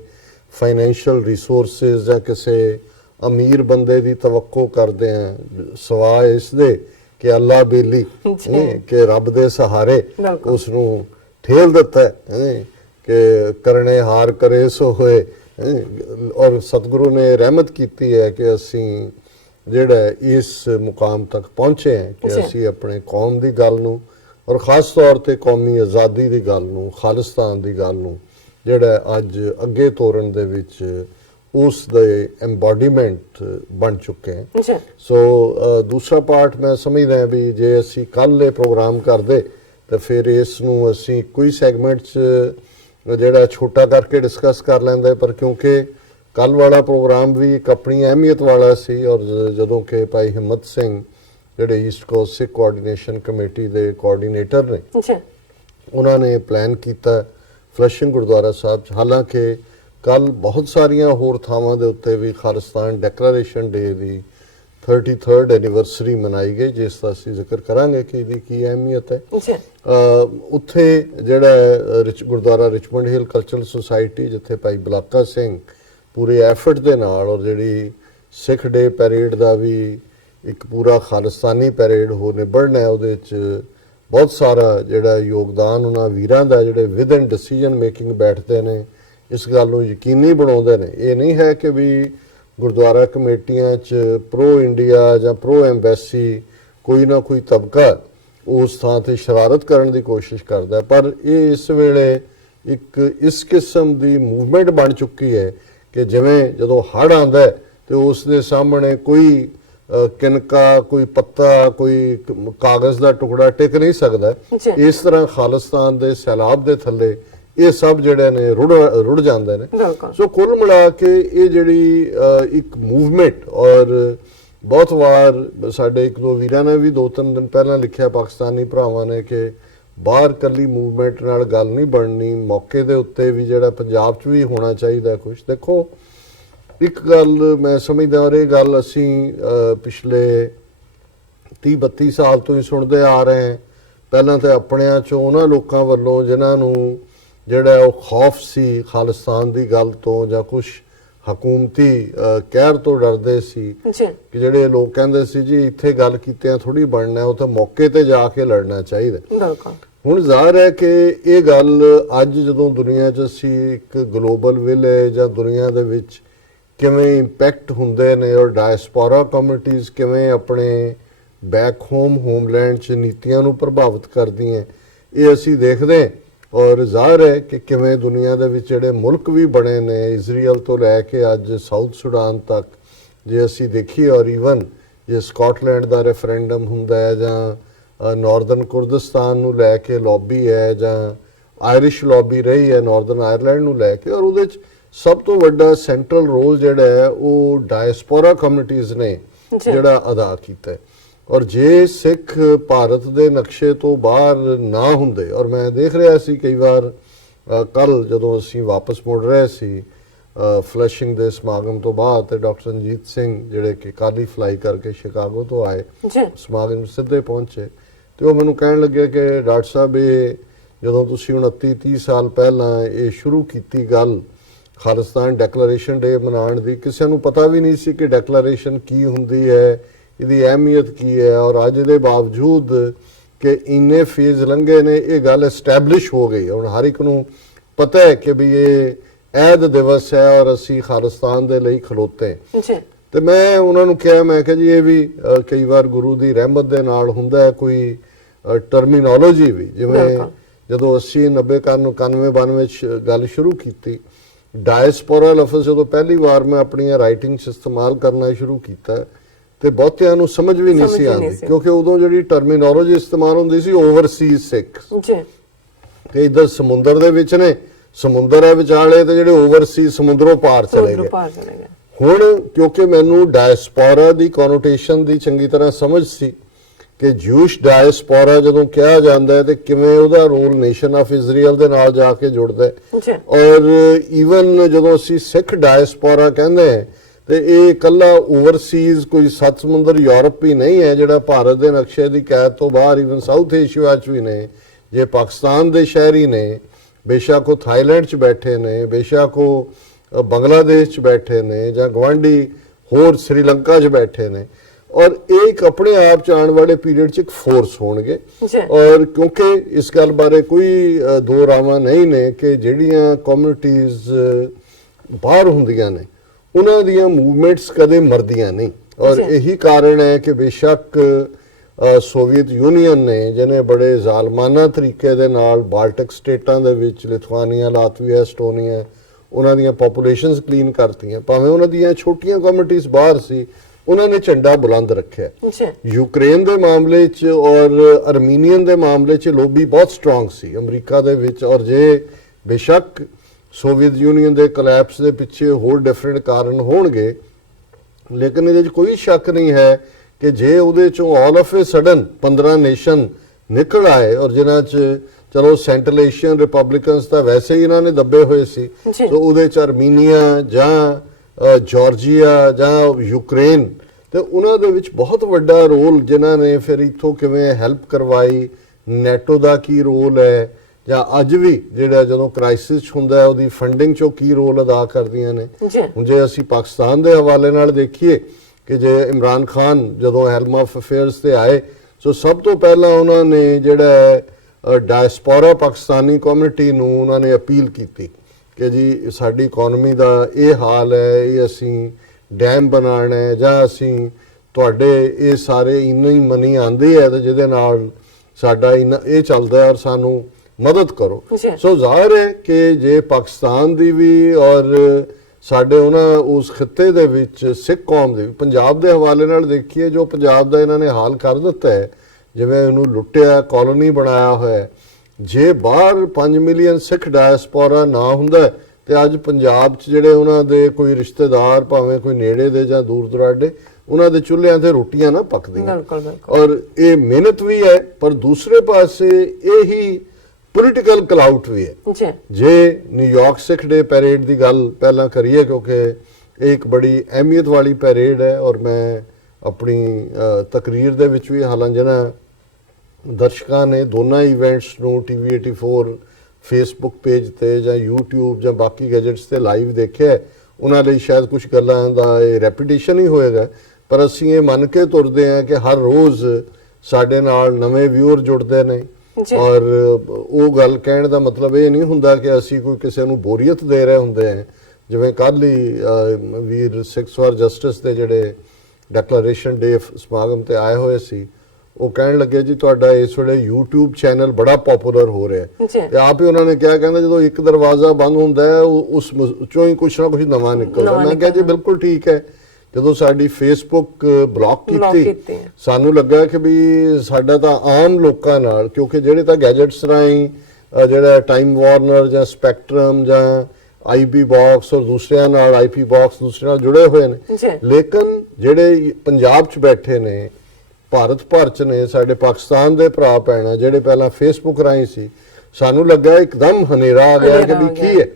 ਫਾਈਨੈਂਸ਼ੀਅਲ ਰਿਸੋਰਸਿਸ ਜਾਂ ਕਿਸੇ ਅਮੀਰ ਬੰਦੇ ਦੀ ਤਵੱਕੋ ਕਰਦੇ ਆ, ਸਵਾਏ ਇਸ ਦੇ ਕਿ ਅੱਲਾ ਬੇਲੀ ਕਿ ਰੱਬ ਦੇ ਸਹਾਰੇ ਉਸ ਨੂੰ ਠੇਲ ਦਿੱਤਾ ਹੈ ਕਿ ਕਰਨੇ ਹਾਰ ਕਰੇ ਸੋ ਹੋਏ। ਔਰ ਸਤਿਗੁਰੂ ਨੇ ਰਹਿਮਤ ਕੀਤੀ ਹੈ ਕਿ ਅਸੀਂ ਜਿਹੜਾ ਇਸ ਮੁਕਾਮ ਤੱਕ ਪਹੁੰਚੇ ਹਾਂ ਕਿ ਅਸੀਂ ਆਪਣੇ ਕੌਮ ਦੀ ਗੱਲ ਨੂੰ ਔਰ ਖਾਸ ਤੌਰ ਤੇ ਕੌਮੀ ਆਜ਼ਾਦੀ ਦੀ ਗੱਲ ਨੂੰ, ਖਾਲਿਸਤਾਨ ਦੀ ਗੱਲ ਨੂੰ ਜਿਹੜਾ ਅੱਜ ਅੱਗੇ ਤੋਰਨ ਦੇ ਵਿੱਚ ਉਸ ਦੇ ਐਮਬੋਡੀਮੈਂਟ ਬਣ ਚੁੱਕੇ ਹਨ। ਸੋ ਦੂਸਰਾ ਪਾਰਟ ਮੈਂ ਸਮਝਦਾ ਵੀ ਜੇ ਅਸੀਂ ਕੱਲ੍ਹ ਇਹ ਪ੍ਰੋਗਰਾਮ ਕਰਦੇ ਤਾਂ ਫਿਰ ਇਸ ਨੂੰ ਅਸੀਂ ਕੋਈ ਸੈਗਮੈਂਟ 'ਚ ਜਿਹੜਾ ਛੋਟਾ ਕਰਕੇ ਡਿਸਕਸ ਕਰ ਲੈਂਦੇ, ਪਰ ਕਿਉਂਕਿ ਕੱਲ੍ਹ ਵਾਲਾ ਪ੍ਰੋਗਰਾਮ ਵੀ ਇੱਕ ਆਪਣੀ ਅਹਿਮੀਅਤ ਵਾਲਾ ਸੀ ਔਰ ਜਦੋਂ ਕਿ ਭਾਈ ਹਿੰਮਤ ਸਿੰਘ ਜਿਹੜੇ ਈਸਟ ਕੋਸਟ ਸਿੱਖ ਕੋਆਰਡੀਨੇਸ਼ਨ ਕਮੇਟੀ ਦੇ ਕੋਆਰਡੀਨੇਟਰ ਨੇ, ਉਹਨਾਂ ਨੇ ਪਲਾਨ ਕੀਤਾ ਫਲਸ਼ਿੰਗ ਗੁਰਦੁਆਰਾ ਸਾਹਿਬ 'ਚ। ਹਾਲਾਂਕਿ ਕੱਲ ਬਹੁਤ ਸਾਰੀਆਂ ਹੋਰ ਥਾਵਾਂ ਦੇ ਉੱਤੇ ਵੀ ਖਾਲਿਸਤਾਨ ਡੈਕਲੇਰੇਸ਼ਨ ਡੇ ਦੀ 33rd ਐਨੀਵਰਸਰੀ ਮਨਾਈ ਗਈ, ਜਿਸ ਦਾ ਅਸੀਂ ਜ਼ਿਕਰ ਕਰਾਂਗੇ ਕਿ ਇਹਦੀ ਕੀ ਅਹਿਮੀਅਤ ਹੈ। ਉੱਥੇ ਜਿਹੜਾ ਗੁਰਦੁਆਰਾ ਰਿਚਮੰਡ ਹਿੱਲ ਕਲਚਰਲ ਸੁਸਾਇਟੀ, ਜਿੱਥੇ ਭਾਈ ਬਲਾਕਾ ਸਿੰਘ ਪੂਰੇ ਐਫਰਟ ਦੇ ਨਾਲ ਔਰ ਜਿਹੜੀ ਸਿੱਖ ਡੇ ਪੈਰੇਡ ਦਾ ਵੀ ਇੱਕ ਪੂਰਾ ਖਾਲਿਸਤਾਨੀ ਪੈਰੇਡ ਹੋ ਨਿਬੜਨਾ, ਉਹਦੇ 'ਚ ਬਹੁਤ ਸਾਰਾ ਜਿਹੜਾ ਯੋਗਦਾਨ ਉਹਨਾਂ ਵੀਰਾਂ ਦਾ ਜਿਹੜੇ ਵਿਦ ਇਨ ਡਿਸੀਜਨ ਮੇਕਿੰਗ ਬੈਠਦੇ ਨੇ, ਇਸ ਗੱਲ ਨੂੰ ਯਕੀਨੀ ਬਣਾਉਂਦੇ ਨੇ। ਇਹ ਨਹੀਂ ਹੈ ਕਿ ਵੀ ਗੁਰਦੁਆਰਾ ਕਮੇਟੀਆਂ 'ਚ ਪ੍ਰੋ ਇੰਡੀਆ ਜਾਂ ਪ੍ਰੋ ਐਮਬੈਸੀ ਕੋਈ ਨਾ ਕੋਈ ਤਬਕਾ ਉਸ ਥਾਂ ਤੇ ਸ਼ਰਾਰਤ ਕਰਨ ਦੀ ਕੋਸ਼ਿਸ਼ ਕਰਦਾ, ਪਰ ਇਹ ਇਸ ਵੇਲੇ ਇੱਕ ਇਸ ਕਿਸਮ ਦੀ ਮੂਵਮੈਂਟ ਬਣ ਚੁੱਕੀ ਹੈ ਕਿ ਜਿਵੇਂ ਜਦੋਂ ਹੜ੍ਹ ਆਉਂਦਾ ਤੇ ਉਸ ਦੇ ਸਾਹਮਣੇ ਕੋਈ ਕਿਨਕਾ, ਕੋਈ ਪੱਤਾ, ਕੋਈ ਕਾਗਜ਼ ਦਾ ਟੁਕੜਾ ਟਿਕ ਨਹੀਂ ਸਕਦਾ। ਇਸ ਤਰ੍ਹਾਂ ਖਾਲਿਸਤਾਨ ਦੇ ਸੈਲਾਬ ਦੇ ਥੱਲੇ ਇਹ ਸਭ ਜਿਹੜੇ ਨੇ ਰੁੜ ਜਾਂਦੇ ਨੇ। ਸੋ ਕੁੱਲ ਮਿਲਾ ਕੇ ਇਹ ਜਿਹੜੀ ਇੱਕ ਮੂਵਮੈਂਟ, ਔਰ ਬਹੁਤ ਵਾਰ ਸਾਡੇ ਇੱਕ ਦੋ ਵੀਰਾਂ ਨੇ ਵੀ 2-3 ਦਿਨ ਪਹਿਲਾਂ ਲਿਖਿਆ ਪਾਕਿਸਤਾਨੀ ਭਰਾਵਾਂ ਨੇ ਕਿ ਬਾਹਰ ਕੱਲੀ ਮੂਵਮੈਂਟ ਨਾਲ ਗੱਲ ਨਹੀਂ ਬਣਨੀ, ਮੌਕੇ ਦੇ ਉੱਤੇ ਵੀ ਜਿਹੜਾ ਪੰਜਾਬ 'ਚ ਵੀ ਹੋਣਾ ਚਾਹੀਦਾ ਕੁਝ। ਦੇਖੋ ਇੱਕ ਗੱਲ ਮੈਂ ਸਮਝਦਾ, ਔਰ ਇਹ ਗੱਲ ਅਸੀਂ ਪਿਛਲੇ 30-32 ਸਾਲ ਤੋਂ ਹੀ ਸੁਣਦੇ ਆ ਰਹੇ ਹਾਂ, ਪਹਿਲਾਂ ਤਾਂ ਆਪਣਿਆਂ 'ਚੋਂ ਉਹਨਾਂ ਲੋਕਾਂ ਵੱਲੋਂ ਜਿਨ੍ਹਾਂ ਨੂੰ ਜਿਹੜਾ ਉਹ ਖੌਫ ਸੀ ਖਾਲਿਸਤਾਨ ਦੀ ਗੱਲ ਤੋਂ ਜਾਂ ਕੁਝ ਹਕੂਮਤੀ ਕਹਿਰ ਤੋਂ ਡਰਦੇ ਸੀ ਕਿ ਜਿਹੜੇ ਲੋਕ ਕਹਿੰਦੇ ਸੀ ਜੀ ਇੱਥੇ ਗੱਲ ਕੀਤਿਆਂ ਥੋੜੀ ਬਣਨਾ, ਉਹ ਤਾਂ ਮੌਕੇ ਤੇ ਜਾ ਕੇ ਲੜਨਾ ਚਾਹੀਦਾ। ਹੁਣ ਜ਼ਾਹਰ ਹੈ ਕਿ ਇਹ ਗੱਲ ਅੱਜ ਜਦੋਂ ਦੁਨੀਆ 'ਚ ਅਸੀਂ ਇੱਕ ਗਲੋਬਲ ਵਿਲੇਜ ਜਾਂ ਦੁਨੀਆ ਦੇ ਵਿੱਚ ਕਿਵੇਂ ਇੰਪੈਕਟ ਹੁੰਦੇ ਨੇ ਔਰ ਡਾਇਸਪੋਰਾ ਕਮਿਊਨਿਟੀਜ਼ ਕਿਵੇਂ ਆਪਣੇ ਬੈਕ ਹੋਮਲੈਂਡ 'ਚ ਨੀਤੀਆਂ ਨੂੰ ਪ੍ਰਭਾਵਿਤ ਕਰਦੀਆਂ, ਇਹ ਅਸੀਂ ਦੇਖਦੇ। ਔਰ ਜ਼ਾਹਰ ਹੈ ਕਿ ਕਿਵੇਂ ਦੁਨੀਆ ਦੇ ਵਿੱਚ ਜਿਹੜੇ ਮੁਲਕ ਵੀ ਬਣੇ ਨੇ, ਇਜ਼ਰਾਈਲ ਤੋਂ ਲੈ ਕੇ ਅੱਜ ਸਾਊਥ ਸੁਡਾਨ ਤੱਕ ਜੇ ਅਸੀਂ ਦੇਖੀਏ, ਔਰ ਈਵਨ ਜੇ ਸਕਾਟਲੈਂਡ ਦਾ ਰੈਫਰੈਂਡਮ ਹੁੰਦਾ ਹੈ ਜਾਂ ਨਾਰਦਰਨ ਕੁਰਦਿਸਤਾਨ ਨੂੰ ਲੈ ਕੇ ਲੌਬੀ ਹੈ ਜਾਂ ਆਇਰਿਸ਼ ਲੌਬੀ ਰਹੀ ਹੈ ਨਾਰਦਰਨ ਆਇਰਲੈਂਡ ਨੂੰ ਲੈ ਕੇ, ਔਰ ਉਹਦੇ 'ਚ ਸਭ ਤੋਂ ਵੱਡਾ ਸੈਂਟਰਲ ਰੋਲ ਜਿਹੜਾ ਹੈ ਉਹ ਡਾਇਸਪੋਰਾ ਕਮਿਊਨਿਟੀਜ਼ ਨੇ ਜਿਹੜਾ ਅਦਾ ਕੀਤਾ। ਔਰ ਜੇ ਸਿੱਖ ਭਾਰਤ ਦੇ ਨਕਸ਼ੇ ਤੋਂ ਬਾਹਰ ਨਾ ਹੁੰਦੇ, ਔਰ ਮੈਂ ਦੇਖ ਰਿਹਾ ਸੀ ਕਈ ਵਾਰ ਕੱਲ ਜਦੋਂ ਅਸੀਂ ਵਾਪਸ ਮੁੜ ਰਹੇ ਸੀ ਫਲੈਸ਼ਿੰਗ ਦੇ ਸਮਾਗਮ ਤੋਂ ਬਾਅਦ, ਤੇ ਡਾਕਟਰ ਰਣਜੀਤ ਸਿੰਘ ਜਿਹੜੇ ਕਿ ਕਾਲੀ ਫਲਾਈ ਕਰਕੇ ਸ਼ਿਕਾਗੋ ਤੋਂ ਆਏ, ਸਮਾਗਮ ਸਿੱਧੇ ਪਹੁੰਚੇ, ਤੇ ਉਹ ਮੈਨੂੰ ਕਹਿਣ ਲੱਗੇ ਕਿ ਡਾਕਟਰ ਸਾਹਿਬ ਇਹ ਜਦੋਂ ਤੁਸੀਂ 29-30 ਸਾਲ ਪਹਿਲਾਂ ਇਹ ਸ਼ੁਰੂ ਕੀਤੀ ਗੱਲ ਖਾਲਿਸਤਾਨ ਡੈਕਲੇਰੇਸ਼ਨ ਡੇ ਮਨਾਉਣ ਦੀ, ਕਿਸੇ ਨੂੰ ਪਤਾ ਵੀ ਨਹੀਂ ਸੀ ਕਿ ਡੈਕਲੇਰੇਸ਼ਨ ਕੀ ਹੁੰਦੀ ਹੈ, ਇਹਦੀ ਅਹਿਮੀਅਤ ਕੀ ਹੈ, ਔਰ ਅੱਜ ਦੇ ਬਾਵਜੂਦ ਕਿ ਇੰਨੇ ਫੇਜ਼ ਲੰਘੇ ਨੇ ਇਹ ਗੱਲ ਐਸਟੈਬਲਿਸ਼ ਹੋ ਗਈ। ਹੁਣ ਹਰ ਇੱਕ ਨੂੰ ਪਤਾ ਹੈ ਕਿ ਵੀ ਇਹ ਐਦ ਦਿਵਸ ਹੈ ਔਰ ਅਸੀਂ ਖਾਲਿਸਤਾਨ ਦੇ ਲਈ ਖਲੋਤੇ। ਤੇ ਮੈਂ ਉਹਨਾਂ ਨੂੰ ਕਿਹਾ, ਮੈਂ ਕਿਹਾ ਜੀ ਇਹ ਵੀ ਕਈ ਵਾਰ ਗੁਰੂ ਦੀ ਰਹਿਮਤ ਦੇ ਨਾਲ ਹੁੰਦਾ ਹੈ ਕੋਈ ਟਰਮੀਨੋਲੋਜੀ ਵੀ, ਜਿਵੇਂ ਜਦੋਂ 80, 90, 91, 92 ਚ ਗੱਲ ਸ਼ੁਰੂ ਕੀਤੀ, ਡਾਇਸਪੋਰਾ ਲਫ਼ਜ਼ ਜਦੋਂ ਪਹਿਲੀ ਵਾਰ ਮੈਂ ਆਪਣੀਆਂ ਰਾਈਟਿੰਗ 'ਚ ਇਸਤੇਮਾਲ ਕਰਨਾ ਸ਼ੁਰੂ ਕੀਤਾ ਤੇ ਬਹੁਤਿਆਂ ਨੂੰ ਸਮਝ ਵੀ ਨਹੀਂ ਸੀ ਆਉਂਦੀ, ਕਿਉਂਕਿ ਉਦੋਂ ਜਿਹੜੀ ਟਰਮੀਨੋਲੋਜੀ ਇਸਤੇਮਾਲ ਹੁੰਦੀ ਸੀ ਓਵਰਸੀਜ਼ ਸਿੱਖ, ਤੇ ਇੱਧਰ ਸਮੁੰਦਰ ਦੇ ਵਿੱਚ ਨੇ, ਸਮੁੰਦਰ ਹੈ ਵਿਚਾਲੇ, ਤੇ ਜਿਹੜੇ ਓਵਰਸੀਜ਼ ਸਮੁੰਦਰੋਂ ਪਾਰ ਚਲੇ ਗਏ। ਹੁਣ ਕਿਉਂਕਿ ਮੈਨੂੰ ਡਾਇਸਪੋਰਾ ਦੀ ਕਨੋਟੇਸ਼ਨ ਦੀ ਚੰਗੀ ਤਰ੍ਹਾਂ ਸਮਝ ਸੀ ਕਿ ਜੂਸ਼ ਡਾਇਸਪੋਰਾ ਜਦੋਂ ਕਿਹਾ ਜਾਂਦਾ ਹੈ ਤੇ ਕਿਵੇਂ ਉਹਦਾ ਰੋਲ ਨੇਸ਼ਨ ਆਫ ਇਜ਼ਰਾਈਲ ਦੇ ਨਾਲ ਜਾ ਕੇ ਜੁੜਦਾ ਹੈ। ਜੀ ਔਰ ਈਵਨ ਜਦੋਂ ਅਸੀਂ ਸਿੱਖ ਡਾਇਸਪੋਰਾ ਕਹਿੰਦੇ ਹਾਂ ਤੇ ਇਹ ਇਕੱਲਾ ਓਵਰਸੀਜ਼ ਕੋਈ ਸੱਤ ਸਮੁੰਦਰ ਯੂਰਪ ਹੀ ਨਹੀਂ ਹੈ ਜਿਹੜਾ ਭਾਰਤ ਦੇ ਨਕਸ਼ੇ ਦੀ ਕੈਦ ਤੋਂ ਬਾਹਰ ਈਵਨ ਸਾਊਥ ਏਸ਼ੀਆ 'ਚ ਵੀ ਨੇ, ਜੇ ਪਾਕਿਸਤਾਨ ਦੇ ਸ਼ਹਿਰੀ ਨੇ, ਬੇਸ਼ੱਕ ਉਹ ਥਾਈਲੈਂਡ 'ਚ ਬੈਠੇ ਨੇ, ਬੇਸ਼ੱਕ ਉਹ ਬੰਗਲਾਦੇਸ਼ 'ਚ ਬੈਠੇ ਨੇ ਜਾਂ ਗਵਾਂਢੀ ਹੋਰ ਸ੍ਰੀਲੰਕਾ 'ਚ ਬੈਠੇ ਨੇ, ਔਰ ਇਹ ਇੱਕ ਆਪਣੇ ਆਪ 'ਚ ਆਉਣ ਵਾਲੇ ਪੀਰੀਅਡ 'ਚ ਇੱਕ ਫੋਰਸ ਹੋਣਗੇ। ਔਰ ਕਿਉਂਕਿ ਇਸ ਗੱਲ ਬਾਰੇ ਕੋਈ ਦੋ ਰਾਵਾਂ ਨਹੀਂ ਨੇ ਕਿ ਜਿਹੜੀਆਂ ਕਮਿਊਨਿਟੀਜ਼ ਬਾਹਰ ਹੁੰਦੀਆਂ ਨੇ ਉਹਨਾਂ ਦੀਆਂ ਮੂਵਮੈਂਟਸ ਕਦੇ ਮਰਦੀਆਂ ਨਹੀਂ। ਔਰ ਇਹੀ ਕਾਰਨ ਹੈ ਕਿ ਬੇਸ਼ੱਕ ਸੋਵੀਅਤ ਯੂਨੀਅਨ ਨੇ ਜਿਹਨੇ ਬੜੇ ਜ਼ਾਲਮਾਨਾ ਤਰੀਕੇ ਦੇ ਨਾਲ ਬਾਲਟਿਕ ਸਟੇਟਾਂ ਦੇ ਵਿੱਚ ਲਿਥੁਆਨੀਆ, ਲਾਤਵੀਆ, ਐਸਟੋਨੀਆ ਉਹਨਾਂ ਦੀਆਂ ਪੋਪੂਲੇਸ਼ਨਸ ਕਲੀਨ ਕਰਤੀਆਂ, ਭਾਵੇਂ ਉਹਨਾਂ ਦੀਆਂ ਛੋਟੀਆਂ ਕਮਿਊਨਿਟੀਜ਼ ਬਾਹਰ ਸੀ, ਉਹਨਾਂ ਨੇ ਝੰਡਾ ਬੁਲੰਦ ਰੱਖਿਆ। ਯੂਕਰੇਨ ਦੇ ਮਾਮਲੇ 'ਚ ਔਰ ਅਰਮੀਨੀਅਨ ਦੇ ਮਾਮਲੇ 'ਚ ਲੋਬੀ ਬਹੁਤ ਸਟਰੋਂਗ ਸੀ ਅਮਰੀਕਾ ਦੇ ਵਿੱਚ। ਔਰ ਜੇ ਬੇਸ਼ੱਕ ਸੋਵੀਅਤ ਯੂਨੀਅਨ ਦੇ ਕੋਲੈਪਸ ਦੇ ਪਿੱਛੇ ਹੋਰ ਡਿਫਰੈਂਟ ਕਾਰਨ ਹੋਣਗੇ, ਲੇਕਿਨ ਇਹਦੇ 'ਚ ਕੋਈ ਸ਼ੱਕ ਨਹੀਂ ਹੈ ਕਿ ਜੇ ਉਹਦੇ 'ਚੋਂ all of A sudden 15 nation ਨਿਕਲ ਆਏ, ਔਰ ਜਿਨ੍ਹਾਂ 'ਚ ਚਲੋ ਸੈਂਟਰਲ ਏਸ਼ੀਅਨ ਰਿਪਬਲਿਕਨਸ ਤਾਂ ਵੈਸੇ ਹੀ ਇਹਨਾਂ ਨੇ ਦੱਬੇ ਹੋਏ ਸੀ, ਸੋ ਉਹਦੇ 'ਚ ਅਰਮੀਨੀਆ ਜਾਂ ਜਾਰਜੀਆ ਜਾਂ ਯੂਕਰੇਨ, ਤੇ ਉਹਨਾਂ ਦੇ ਵਿੱਚ ਬਹੁਤ ਵੱਡਾ ਰੋਲ ਜਿਨ੍ਹਾਂ ਨੇ ਫਿਰ ਇੱਥੋਂ ਕਿਵੇਂ ਹੈਲਪ ਕਰਵਾਈ, ਨੈਟੋ ਦਾ ਕੀ ਰੋਲ ਹੈ, ਜਾਂ ਅੱਜ ਵੀ ਜਿਹੜਾ ਜਦੋਂ ਕ੍ਰਾਈਸਿਸ ਹੁੰਦਾ ਹੈ ਉਹਦੀ ਫੰਡਿੰਗ 'ਚੋਂ ਕੀ ਰੋਲ ਅਦਾ ਕਰਦੀਆਂ ਨੇ। ਹੁਣ ਜੇ ਅਸੀਂ ਪਾਕਿਸਤਾਨ ਦੇ ਹਵਾਲੇ ਨਾਲ ਦੇਖੀਏ ਕਿ ਜੇ ਇਮਰਾਨ ਖਾਨ ਜਦੋਂ ਹੈਲਮ ਆਫ ਅਫੇਅਰਸ ਤੇ ਆਏ, ਸੋ ਸਭ ਤੋਂ ਪਹਿਲਾਂ ਉਹਨਾਂ ਨੇ ਜਿਹੜਾ ਡਾਇਸਪੋਰਾ ਪਾਕਿਸਤਾਨੀ ਕਮਿਊਨਿਟੀ ਨੂੰ ਉਹਨਾਂ ਨੇ ਅਪੀਲ ਕੀਤੀ ਕਿ ਜੀ ਸਾਡੀ ਇਕਨੋਮੀ ਦਾ ਇਹ ਹਾਲ ਹੈ, ਇਹ ਅਸੀਂ ਡੈਮ ਬਣਾਉਣਾ ਹੈ ਜਾਂ ਅਸੀਂ ਤੁਹਾਡੇ ਇਹ ਸਾਰੇ ਇੰਨਾ ਹੀ ਮਨੀ ਆਉਂਦੀ ਹੈ ਤੇ ਜਿਹਦੇ ਨਾਲ ਸਾਡਾ ਇਹ ਚੱਲਦਾ ਔਰ ਸਾਨੂੰ ਮਦਦ ਕਰੋ। ਸੋ ਜ਼ਾਹਿਰ ਹੈ ਕਿ ਜੇ ਪਾਕਿਸਤਾਨ ਦੀ ਵੀ ਔਰ ਸਾਡੇ ਉਹਨਾਂ ਉਸ ਖਿੱਤੇ ਦੇ ਵਿੱਚ ਸਿੱਖ ਕੌਮ ਦੇ ਪੰਜਾਬ ਦੇ ਹਵਾਲੇ ਨਾਲ ਦੇਖੀਏ, ਜੋ ਪੰਜਾਬ ਦਾ ਇਹਨਾਂ ਨੇ ਹਾਲ ਕਰ ਦਿੱਤਾ ਹੈ, ਜਿਵੇਂ ਉਹਨੂੰ ਲੁੱਟਿਆ, ਕਾਲੋਨੀ ਬਣਾਇਆ ਹੋਇਆ, ਜੇ ਬਾਹਰ 5 ਮਿਲੀਅਨ ਸਿੱਖ ਡਾਇਸਪੋਰਾ ਨਾ ਹੁੰਦਾ ਤੇ ਅੱਜ ਪੰਜਾਬ 'ਚ ਜਿਹੜੇ ਉਹਨਾਂ ਦੇ ਕੋਈ ਰਿਸ਼ਤੇਦਾਰ ਭਾਵੇਂ ਕੋਈ ਨੇੜੇ ਦੇ ਜਾਂ ਦੂਰ ਦੁਰਾਡੇ, ਉਹਨਾਂ ਦੇ ਚੁੱਲ੍ਹਿਆਂ ਤੇ ਰੋਟੀਆਂ ਨਾ ਪੱਕਦੀਆਂ। ਔਰ ਇਹ ਮਿਹਨਤ ਵੀ ਹੈ, ਪਰ ਦੂਸਰੇ ਪਾਸੇ ਇਹੀ ਪੋਲੀਟੀਕਲ ਕਲਾਊਟ ਵੀ ਹੈ। ਜੇ ਨਿਊਯਾਰਕ ਸਿੱਖ ਡੇ ਪੈਰੇਡ ਦੀ ਗੱਲ ਪਹਿਲਾਂ ਕਰੀਏ, ਕਿਉਂਕਿ ਇਹ ਇੱਕ ਬੜੀ ਅਹਿਮੀਅਤ ਵਾਲੀ ਪੈਰੇਡ ਹੈ, ਔਰ ਮੈਂ ਆਪਣੀ ਤਕਰੀਰ ਦੇ ਵਿੱਚ ਵੀ ਹਾਲਾਂਕਿ ਜਿਹਨਾਂ ਦਰਸ਼ਕਾਂ ਨੇ ਦੋਨਾਂ ਇਵੈਂਟਸ ਨੂੰ ਟੀਵੀ 84 ਫੇਸਬੁੱਕ ਪੇਜ ਤੇ ਜਾਂ YouTube ਜਾਂ ਬਾਕੀ ਗੈਜਟਸ ਤੇ ਲਾਈਵ ਦੇਖਿਆ, ਉਹਨਾਂ ਲਈ ਸ਼ਾਇਦ ਕੁਝ ਗੱਲਾਂ ਦਾ ਇਹ ਰੈਪੀਟੀਸ਼ਨ ਹੀ ਹੋਏਗਾ, ਪਰ ਅਸੀਂ ਇਹ ਮੰਨ ਕੇ ਤੁਰਦੇ ਹਾਂ ਕਿ ਹਰ ਰੋਜ਼ ਸਾਡੇ ਨਾਲ ਨਵੇਂ ਵਿਊਅਰ ਜੁੜਦੇ ਨੇ। ਔਰ ਉਹ ਗੱਲ ਕਹਿਣ ਦਾ ਮਤਲਬ ਇਹ ਨਹੀਂ ਹੁੰਦਾ ਕਿ ਅਸੀਂ ਕੋਈ ਕਿਸੇ ਨੂੰ ਬੋਰੀਅਤ ਦੇ ਰਹੇ ਹੁੰਦੇ ਹਾਂ। ਜਿਵੇਂ ਕੱਲ੍ਹ ਹੀ ਵੀਰ ਸਿੱਖਸ ਫਾਰ ਜਸਟਿਸ ਦੇ ਜਿਹੜੇ ਡੈਕਲੇਰੇਸ਼ਨ ਡੇ ਸਮਾਗਮ ਤੇ ਆਏ ਹੋਏ ਸੀ, ਉਹ ਕਹਿਣ ਲੱਗੇ ਜੀ ਤੁਹਾਡਾ ਇਸ ਵੇਲੇ YouTube ਚੈਨਲ ਬੜਾ ਪਪੂਲਰ ਹੋ ਰਿਹਾ ਹੈ, ਤੇ ਆਪ ਹੀ ਉਹਨਾਂ ਨੇ ਕਿਹਾ, ਕਹਿੰਦਾ ਜਦੋਂ ਇੱਕ ਦਰਵਾਜ਼ਾ ਬੰਦ ਹੁੰਦਾ ਹੈ ਉਸ ਚੋਂ ਹੀ ਕੁਛ ਨਾ ਕੁਛ ਨਵਾਂ ਨਿਕਲਦਾ। ਮੈਂ ਕਿਹਾ ਜੀ ਬਿਲਕੁਲ ਠੀਕ ਹੈ। ਜਦੋਂ ਸਾਡੀ ਫੇਸਬੁੱਕ ਬਲੌਕ ਕੀਤੀ, ਸਾਨੂੰ ਲੱਗਾ ਕਿ ਵੀ ਸਾਡਾ ਤਾਂ ਆਮ ਲੋਕਾਂ ਨਾਲ, ਕਿਉਂਕਿ ਜਿਹੜੇ ਤਾਂ ਗੈਜਟਸ ਰਾਹੀਂ ਜਿਹੜਾ ਟਾਈਮ ਵਾਰਨਰ ਜਾਂ ਸਪੈਕਟਰਮ ਜਾਂ IP ਬਾਕਸ ਔਰ ਦੂਸਰਿਆਂ ਨਾਲ IP ਬਾਕਸ ਦੂਸਰੇ ਨਾਲ ਜੁੜੇ ਹੋਏ ਨੇ, ਲੇਕਿਨ ਜਿਹੜੇ ਪੰਜਾਬ 'ਚ ਬੈਠੇ ਨੇ, ਭਾਰਤ ਭਰ 'ਚ ਨੇ, ਸਾਡੇ ਪਾਕਿਸਤਾਨ ਦੇ ਭਰਾ ਭੈਣਾਂ ਜਿਹੜੇ ਪਹਿਲਾਂ ਫੇਸਬੁੱਕ ਰਾਹੀਂ ਸੀ, ਸਾਨੂੰ ਲੱਗਾ ਇੱਕਦਮ ਹਨੇਰਾ ਆ ਗਿਆ ਕਿ ਵੀ ਕੀ ਹੈ।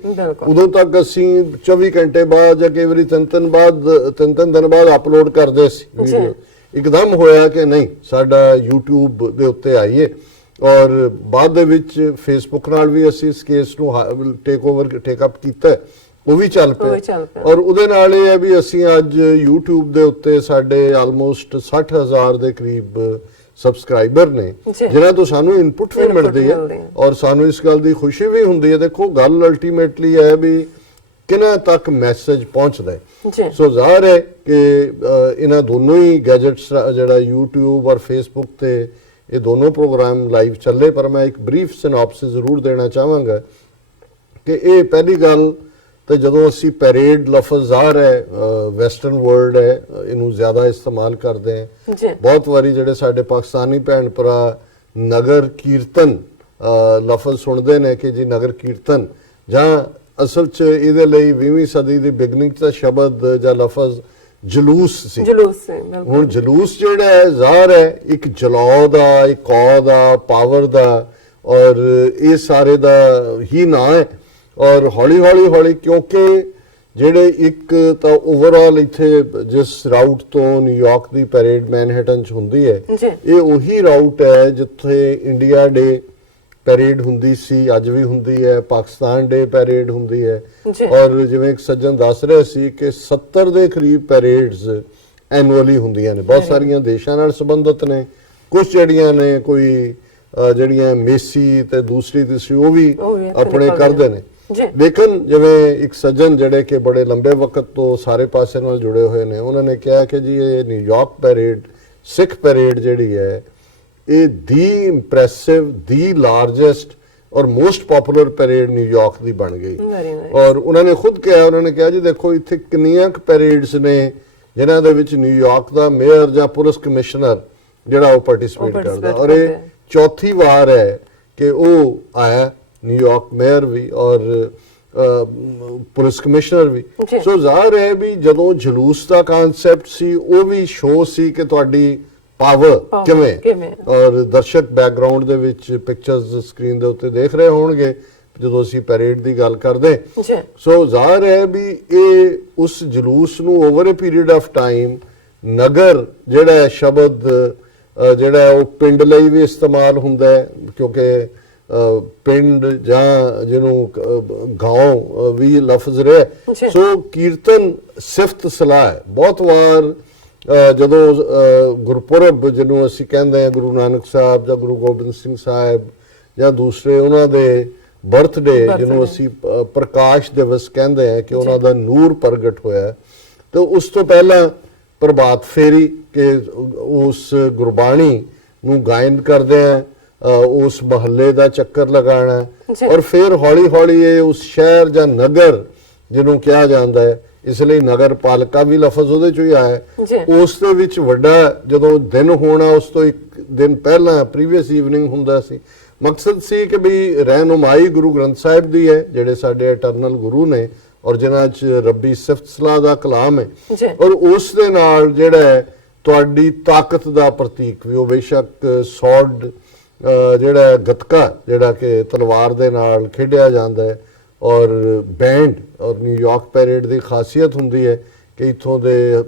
ਉਦੋਂ ਤੱਕ ਅਸੀਂ 24 ਘੰਟੇ ਬਾਅਦ ਜਾਂ ਕਈ ਵਾਰੀ ਤਿੰਨ ਤਿੰਨ ਦਿਨ ਬਾਅਦ ਅਪਲੋਡ ਕਰਦੇ ਸੀ ਵੀਡੀਓ। ਇੱਕਦਮ ਹੋਇਆ ਕਿ ਨਹੀਂ, ਸਾਡਾ YouTube ਦੇ ਉੱਤੇ ਆਈਏ, ਔਰ ਬਾਅਦ ਦੇ ਵਿੱਚ ਫੇਸਬੁੱਕ ਨਾਲ ਵੀ ਅਸੀਂ ਇਸ ਕੇਸ ਨੂੰ ਟੇਕ ਅਪ ਕੀਤਾ, ਉਹ ਵੀ ਚੱਲ ਪਿਆ। ਔਰ ਉਹਦੇ ਨਾਲ ਇਹ ਹੈ ਵੀ ਅਸੀਂ ਅੱਜ YouTube ਦੇ ਉੱਤੇ ਸਾਡੇ ਆਲਮੋਸਟ 60,000 ਦੇ ਕਰੀਬ ਸਬਸਕ੍ਰਾਈਬਰ ਨੇ, ਜਿਨ੍ਹਾਂ ਤੋਂ ਸਾਨੂੰ ਇਨਪੁਟ ਵੀ ਮਿਲਦੀ ਹੈ ਔਰ ਸਾਨੂੰ ਇਸ ਗੱਲ ਦੀ ਖੁਸ਼ੀ ਵੀ ਹੁੰਦੀ ਹੈ। ਦੇਖੋ ਗੱਲ ਅਲਟੀਮੇਟਲੀ ਹੈ ਵੀ ਕਿਹਨਾਂ ਤੱਕ ਮੈਸੇਜ ਪਹੁੰਚਦਾ ਹੈ। ਸੋ ਜ਼ਾਹਿਰ ਹੈ ਕਿ ਇਹਨਾਂ ਦੋਨੋਂ ਹੀ ਗੈਜਟਸ ਜਿਹੜਾ YouTube ਔਰ Facebook ਤੇ ਇਹ ਦੋਨੋਂ ਪ੍ਰੋਗਰਾਮ ਲਾਈਵ ਚੱਲੇ, ਪਰ ਮੈਂ ਇੱਕ ਬਰੀਫ ਸਿਨੋਪਸਿਸ ਜ਼ਰੂਰ ਦੇਣਾ ਚਾਹਾਂਗਾ ਕਿ ਇਹ ਪਹਿਲੀ ਗੱਲ ਤੇ ਜਦੋਂ ਅਸੀਂ ਪੈਰੇਡ ਲਫ਼ਜ਼ ਜ਼ਾਹਰ ਹੈ ਵੈਸਟਰਨ ਵਰਲਡ ਹੈ, ਇਹਨੂੰ ਜ਼ਿਆਦਾ ਇਸਤੇਮਾਲ ਕਰਦੇ ਹਾਂ। ਬਹੁਤ ਵਾਰੀ ਜਿਹੜੇ ਸਾਡੇ ਪਾਕਿਸਤਾਨੀ ਭੈਣ ਭਰਾ ਨਗਰ ਕੀਰਤਨ ਲਫ਼ਜ਼ ਸੁਣਦੇ ਨੇ ਕਿ ਜੀ ਨਗਰ ਕੀਰਤਨ, ਜਾਂ ਅਸਲ 'ਚ ਇਹਦੇ ਲਈ 20ਵੀਂ ਸਦੀ ਦੀ ਬਿਗਨਿੰਗ 'ਚ ਸ਼ਬਦ ਜਾਂ ਲਫ਼ਜ਼ ਜਲੂਸ ਸੀ। ਜਲੂਸ ਸੀ, ਬਿਲਕੁਲ। ਹੁਣ ਜਲੂਸ ਜਿਹੜਾ ਹੈ ਜ਼ਾਹਰ ਹੈ ਇੱਕ ਜਲਾਉ ਦਾ, ਇੱਕ ਕੌ ਦਾ, ਪਾਵਰ ਦਾ, ਔਰ ਇਹ ਸਾਰੇ ਦਾ ਹੀ ਨਾਂ ਹੈ। ਔਰ ਹੌਲੀ ਹੌਲੀ ਕਿਉਂਕਿ ਜਿਹੜੇ ਇੱਕ ਤਾਂ ਓਵਰਆਲ ਇੱਥੇ ਜਿਸ ਰਾਊਟ ਤੋਂ ਨਿਊਯਾਰਕ ਦੀ ਪੈਰੇਡ ਮੈਨਹਟਨ 'ਚ ਹੁੰਦੀ ਹੈ, ਇਹ ਉਹੀ ਰਾਊਟ ਹੈ ਜਿੱਥੇ ਇੰਡੀਆ ਡੇ ਪੈਰੇਡ ਹੁੰਦੀ ਸੀ, ਅੱਜ ਵੀ ਹੁੰਦੀ ਹੈ, ਪਾਕਿਸਤਾਨ ਡੇ ਪੈਰੇਡ ਹੁੰਦੀ ਹੈ। ਔਰ ਜਿਵੇਂ ਇੱਕ ਸੱਜਣ ਦੱਸ ਰਿਹਾ ਸੀ ਕਿ 70 ਦੇ ਕਰੀਬ ਪੈਰੇਡਸ ਐਨੂਅਲੀ ਹੁੰਦੀਆਂ ਨੇ, ਬਹੁਤ ਸਾਰੀਆਂ ਦੇਸ਼ਾਂ ਨਾਲ ਸੰਬੰਧਿਤ ਨੇ, ਕੁਝ ਜਿਹੜੀਆਂ ਨੇ ਕੋਈ ਜਿਹੜੀਆਂ ਮੇਸੀ ਤੇ ਦੂਸਰੀ ਤੀਸਰੀ ਉਹ ਵੀ ਆਪਣੇ ਕਰਦੇ ਨੇ। ਲੇਕਿਨ ਜਿਵੇਂ ਇੱਕ ਸੱਜਣ ਜਿਹੜੇ ਕਿ ਬੜੇ ਲੰਬੇ ਵਕਤ ਤੋਂ ਸਾਰੇ ਪਾਸੇ ਨਾਲ ਜੁੜੇ ਹੋਏ ਨੇ, ਉਹਨਾਂ ਨੇ ਕਿਹਾ ਕਿ ਜੀ ਇਹ ਨਿਊਯਾਰਕ ਪੈਰੇਡ, ਸਿੱਖ ਪੈਰੇਡ ਜਿਹੜੀ ਹੈ, ਇਹ ਦੀ ਇੰਪ੍ਰੈਸਿਵ, ਦੀ ਲਾਰਜੈਸਟ ਔਰ ਮੋਸਟ ਪਪੂਲਰ ਪੈਰੇਡ ਨਿਊਯਾਰਕ ਦੀ ਬਣ ਗਈ। ਔਰ ਉਹਨਾਂ ਨੇ ਖੁਦ ਕਿਹਾ, ਉਹਨਾਂ ਨੇ ਕਿਹਾ ਜੀ ਦੇਖੋ ਇੱਥੇ ਕਿੰਨੀਆਂ ਕੁ ਪੈਰੇਡਸ ਨੇ ਜਿਨ੍ਹਾਂ ਦੇ ਵਿੱਚ ਨਿਊਯਾਰਕ ਦਾ ਮੇਅਰ ਜਾਂ ਪੁਲਿਸ ਕਮਿਸ਼ਨਰ ਜਿਹੜਾ ਉਹ ਪਾਰਟਿਸਿਪੇਟ ਕਰਦਾ, ਔਰ ਇਹ ਚੌਥੀ ਵਾਰ ਹੈ ਕਿ ਉਹ ਆਇਆ, ਨਿਊਯਾਰਕ ਮੇਅਰ ਵੀ ਔਰ ਪੁਲਿਸ ਕਮਿਸ਼ਨਰ ਵੀ। ਸੋ ਜ਼ਾਹਰ ਹੈ ਵੀ ਜਦੋਂ ਜਲੂਸ ਦਾ ਕਨਸੈਪਟ ਸੀ ਉਹ ਵੀ ਸ਼ੋਅ ਸੀ ਕਿ ਤੁਹਾਡੀ ਪਾਵਰ ਕਿਵੇਂ, ਔਰ ਦਰਸ਼ਕ ਬੈਕਗ੍ਰਾਉਂਡ ਦੇ ਵਿੱਚ ਪਿਕਚਰਸ ਸਕਰੀਨ ਦੇ ਉੱਤੇ ਦੇਖ ਰਹੇ ਹੋਣਗੇ ਜਦੋਂ ਅਸੀਂ ਪੈਰੇਡ ਦੀ ਗੱਲ ਕਰਦੇ। ਸੋ ਜ਼ਾਹਰ ਹੈ ਵੀ ਇਹ ਉਸ ਜਲੂਸ ਨੂੰ over a period of time ਨਗਰ ਜਿਹੜਾ ਸ਼ਬਦ ਜਿਹੜਾ ਉਹ ਪਿੰਡ ਲਈ ਵੀ ਇਸਤੇਮਾਲ ਹੁੰਦਾ ਹੈ, ਕਿਉਂਕਿ ਪਿੰਡ ਜਾਂ ਜਿਹਨੂੰ ਗਾਉਂ ਵੀ ਲਫ਼ਜ਼ ਰਿਹਾ। ਸੋ ਕੀਰਤਨ ਸਿਫਤ ਸਲਾਹ ਹੈ। ਬਹੁਤ ਵਾਰ ਜਦੋਂ ਗੁਰਪੁਰਬ ਜਿਹਨੂੰ ਅਸੀਂ ਕਹਿੰਦੇ ਹਾਂ, ਗੁਰੂ ਨਾਨਕ ਸਾਹਿਬ ਜਾਂ ਗੁਰੂ ਗੋਬਿੰਦ ਸਿੰਘ ਸਾਹਿਬ ਜਾਂ ਦੂਸਰੇ ਉਹਨਾਂ ਦੇ ਬਰਥਡੇ ਜਿਹਨੂੰ ਅਸੀਂ ਪ੍ਰਕਾਸ਼ ਦਿਵਸ ਕਹਿੰਦੇ ਹਾਂ ਕਿ ਉਹਨਾਂ ਦਾ ਨੂਰ ਪ੍ਰਗਟ ਹੋਇਆ, ਤੇ ਉਸ ਤੋਂ ਪਹਿਲਾਂ ਪ੍ਰਭਾਤ ਫੇਰੀ ਕਿ ਉਸ ਗੁਰਬਾਣੀ ਨੂੰ ਗਾਇਨ ਕਰਦੇ ਆ, ਉਸ ਮਹੱਲੇ ਦਾ ਚੱਕਰ ਲਗਾਉਣਾ, ਔਰ ਫਿਰ ਹੌਲੀ ਹੌਲੀ ਇਹ ਉਸ ਸ਼ਹਿਰ ਜਾਂ ਨਗਰ ਜਿਹਨੂੰ ਕਿਹਾ ਜਾਂਦਾ ਹੈ, ਇਸ ਲਈ ਨਗਰ ਪਾਲਿਕਾ ਵੀ ਲਫ਼ਜ਼ ਉਹਦੇ ਚੋਂ ਹੀ ਆਇਆ। ਉਸ ਦੇ ਵਿੱਚ ਵੱਡਾ ਜਦੋਂ ਦਿਨ ਹੋਣਾ ਉਸ ਤੋਂ ਇੱਕ ਦਿਨ ਪਹਿਲਾਂ ਪ੍ਰੀਵੀਅਸ ਈਵਨਿੰਗ ਹੁੰਦਾ ਸੀ। ਮਕਸਦ ਸੀ ਕਿ ਵੀ ਰਹਿਨੁਮਾਈ ਗੁਰੂ ਗ੍ਰੰਥ ਸਾਹਿਬ ਦੀ ਹੈ, ਜਿਹੜੇ ਸਾਡੇ ਇਟਰਨਲ ਗੁਰੂ ਨੇ ਔਰ ਜਿਨ੍ਹਾਂ 'ਚ ਰੱਬੀ ਸਿਫਤ ਸਲਾਹ ਦਾ ਕਲਾਮ ਹੈ, ਔਰ ਉਸ ਦੇ ਨਾਲ ਜਿਹੜਾ ਹੈ ਤੁਹਾਡੀ ਤਾਕਤ ਦਾ ਪ੍ਰਤੀਕ ਵੀ, ਉਹ ਬੇਸ਼ੱਕ ਸੌਡ ਜਿਹੜਾ ਗੱਤਕਾ ਜਿਹੜਾ ਕਿ ਤਲਵਾਰ ਦੇ ਨਾਲ ਖੇਡਿਆ ਜਾਂਦਾ ਹੈ, ਔਰ ਬੈਂਡ, ਔਰ ਨਿਊਯਾਰਕ ਪੈਰੇਡ ਦੀ ਖਾਸੀਅਤ ਹੁੰਦੀ ਹੈ ਕਿ ਇੱਥੋਂ ਦੇ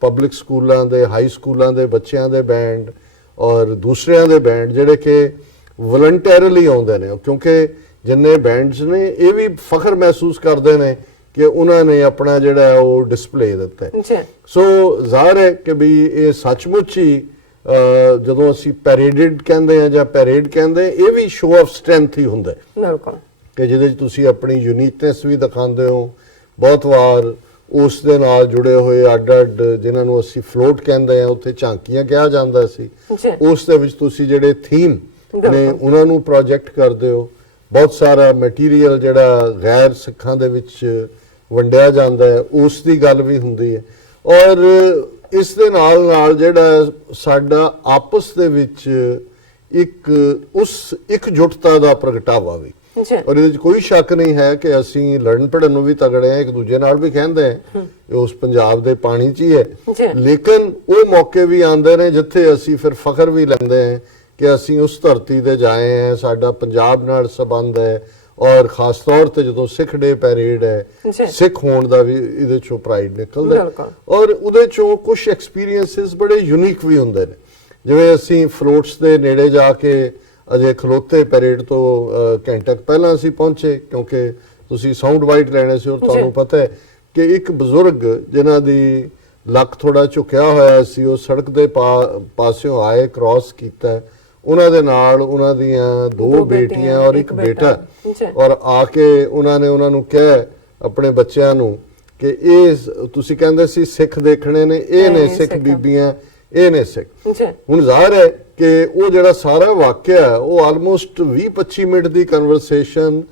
ਪਬਲਿਕ ਸਕੂਲਾਂ ਦੇ, ਹਾਈ ਸਕੂਲਾਂ ਦੇ ਬੱਚਿਆਂ ਦੇ ਬੈਂਡ ਔਰ ਦੂਸਰਿਆਂ ਦੇ ਬੈਂਡ ਜਿਹੜੇ ਕਿ ਵਲੰਟੀਅਰਲੀ ਆਉਂਦੇ ਨੇ, ਕਿਉਂਕਿ ਜਿੰਨੇ ਬੈਂਡਸ ਨੇ ਇਹ ਵੀ ਫਖਰ ਮਹਿਸੂਸ ਕਰਦੇ ਨੇ ਕਿ ਉਹਨਾਂ ਨੇ ਆਪਣਾ ਜਿਹੜਾ ਉਹ ਡਿਸਪਲੇ ਦਿੱਤਾ ਹੈ। ਸੋ ਜ਼ਾਹਰ ਹੈ ਕਿ ਵੀ ਇਹ ਸੱਚਮੁੱਚ ਹੀ ਜਦੋਂ ਅਸੀਂ ਪੈਰੇਡਡ ਕਹਿੰਦੇ ਆ ਜਾਂ ਪੈਰੇਡ ਕਹਿੰਦੇ, ਇਹ ਵੀ ਸ਼ੋਅ ਆਫ ਸਟਰੈਂਥ ਹੀ ਹੁੰਦਾ ਹੈ ਕਿ ਜਿਹਦੇ 'ਚ ਤੁਸੀਂ ਆਪਣੀ ਯੂਨੀਕਨੈਸ ਵੀ ਦਿਖਾਉਂਦੇ ਹੋ। ਬਹੁਤ ਵਾਰ ਉਸ ਦੇ ਨਾਲ ਜੁੜੇ ਹੋਏ ਅੱਡ-ਅੱਡ ਜਿਨ੍ਹਾਂ ਨੂੰ ਅਸੀਂ ਫਲੋਟ ਕਹਿੰਦੇ ਆ, ਉੱਥੇ ਝਾਂਕੀਆਂ ਕਿਹਾ ਜਾਂਦਾ ਸੀ, ਉਸ ਦੇ ਵਿੱਚ ਤੁਸੀਂ ਜਿਹੜੇ ਥੀਮ ਨੇ ਉਹਨਾਂ ਨੂੰ ਪ੍ਰੋਜੈਕਟ ਕਰਦੇ ਹੋ। ਬਹੁਤ ਸਾਰਾ ਮਟੀਰੀਅਲ ਜਿਹੜਾ ਗੈਰ ਸਿੱਖਾਂ ਦੇ ਵਿੱਚ ਵੰਡਿਆ ਜਾਂਦਾ ਹੈ, ਉਸ ਦੀ ਗੱਲ ਵੀ ਹੁੰਦੀ ਹੈ। ਔਰ ਇਸ ਦੇ ਨਾਲ ਨਾਲ ਜਿਹੜਾ ਸਾਡਾ ਆਪਸ ਦੇ ਵਿੱਚ ਉਸ ਇਕਜੁੱਟਤਾ ਦਾ ਪ੍ਰਗਟਾਵਾ ਵੀ, ਔਰ ਇਹਦੇ 'ਚ ਕੋਈ ਸ਼ੱਕ ਨਹੀਂ ਹੈ ਕਿ ਅਸੀਂ ਲੜਨ ਭਿੜਨ ਨੂੰ ਵੀ ਤਗੜੇ ਹਾਂ, ਇੱਕ ਦੂਜੇ ਨਾਲ ਵੀ ਕਹਿੰਦੇ ਹਾਂ, ਉਸ ਪੰਜਾਬ ਦੇ ਪਾਣੀ 'ਚ ਹੀ ਹੈ। ਲੇਕਿਨ ਉਹ ਮੌਕੇ ਵੀ ਆਉਂਦੇ ਨੇ ਜਿੱਥੇ ਅਸੀਂ ਫਿਰ ਫਖਰ ਵੀ ਲੈਂਦੇ ਹਾਂ ਕਿ ਅਸੀਂ ਉਸ ਧਰਤੀ ਤੇ ਜਾਏ ਹਾਂ, ਸਾਡਾ ਪੰਜਾਬ ਨਾਲ ਸੰਬੰਧ ਹੈ, ਔਰ ਖਾਸ ਤੌਰ ਤੇ ਜਦੋਂ ਸਿੱਖ ਡੇ ਪੈਰੇਡ ਹੈ, ਸਿੱਖ ਹੋਣ ਦਾ ਵੀ ਇਹਦੇ ਚੋਂ ਪ੍ਰਾਈਡ ਨਿਕਲਦਾ, ਔਰ ਉਹਦੇ ਚੋਂ ਕੁਝ ਐਕਸਪੀਰੀਐਂਸਿਸ ਬੜੇ ਯੂਨੀਕ ਵੀ ਹੁੰਦੇ ਨੇ। ਜਿਵੇਂ ਅਸੀਂ ਫਲੋਟਸ ਦੇ ਨੇੜੇ ਜਾ ਕੇ ਅਜੇ ਖਲੋਤੇ ਪੈਰੇਡ ਤੋਂ ਘੰਟੇ ਪਹਿਲਾਂ ਅਸੀਂ ਪਹੁੰਚੇ, ਕਿਉਂਕਿ ਤੁਸੀਂ ਸਾਊਂਡ ਬਾਈਟ ਲੈਣੇ ਸੀ, ਔਰ ਤੁਹਾਨੂੰ ਪਤਾ ਹੈ ਕਿ ਇੱਕ ਬਜ਼ੁਰਗ ਜਿਨ੍ਹਾਂ ਦੀ ਲੱਕ ਥੋੜਾ ਝੁਕਿਆ ਹੋਇਆ ਸੀ, ਉਹ ਸੜਕ ਦੇ ਪਾਸਿਓਂ ਆਏ, ਕ੍ਰਾਸ ਕੀਤਾ, ਉਹਨਾਂ ਦੇ ਨਾਲ ਉਹਨਾਂ ਦੀਆਂ 2 ਬੇਟੀਆਂ ਔਰ ਇੱਕ ਬੇਟਾ, ਔਰ ਆ ਕੇ ਉਹਨਾਂ ਨੇ ਉਹਨਾਂ ਨੂੰ ਕਿਹਾ ਆਪਣੇ ਬੱਚਿਆਂ ਨੂੰ ਕਿ ਇਹ ਤੁਸੀਂ ਕਹਿੰਦੇ ਸੀ ਸਿੱਖ ਦੇਖਣੇ ਨੇ, ਇਹ ਨੇ ਸਿੱਖ ਬੀਬੀਆਂ, ਇਹ ਨੇ ਸਿੱਖ। ਹੁਣ ਜ਼ਾਹਰ ਹੈ ਕਿ ਉਹ ਜਿਹੜਾ ਸਾਰਾ ਵਾਕਿਆ ਉਹ ਆਲਮੋਸਟ 20-25 ਮਿੰਟ ਦੀ ਕਨਵਰਸੇਸ਼ਨ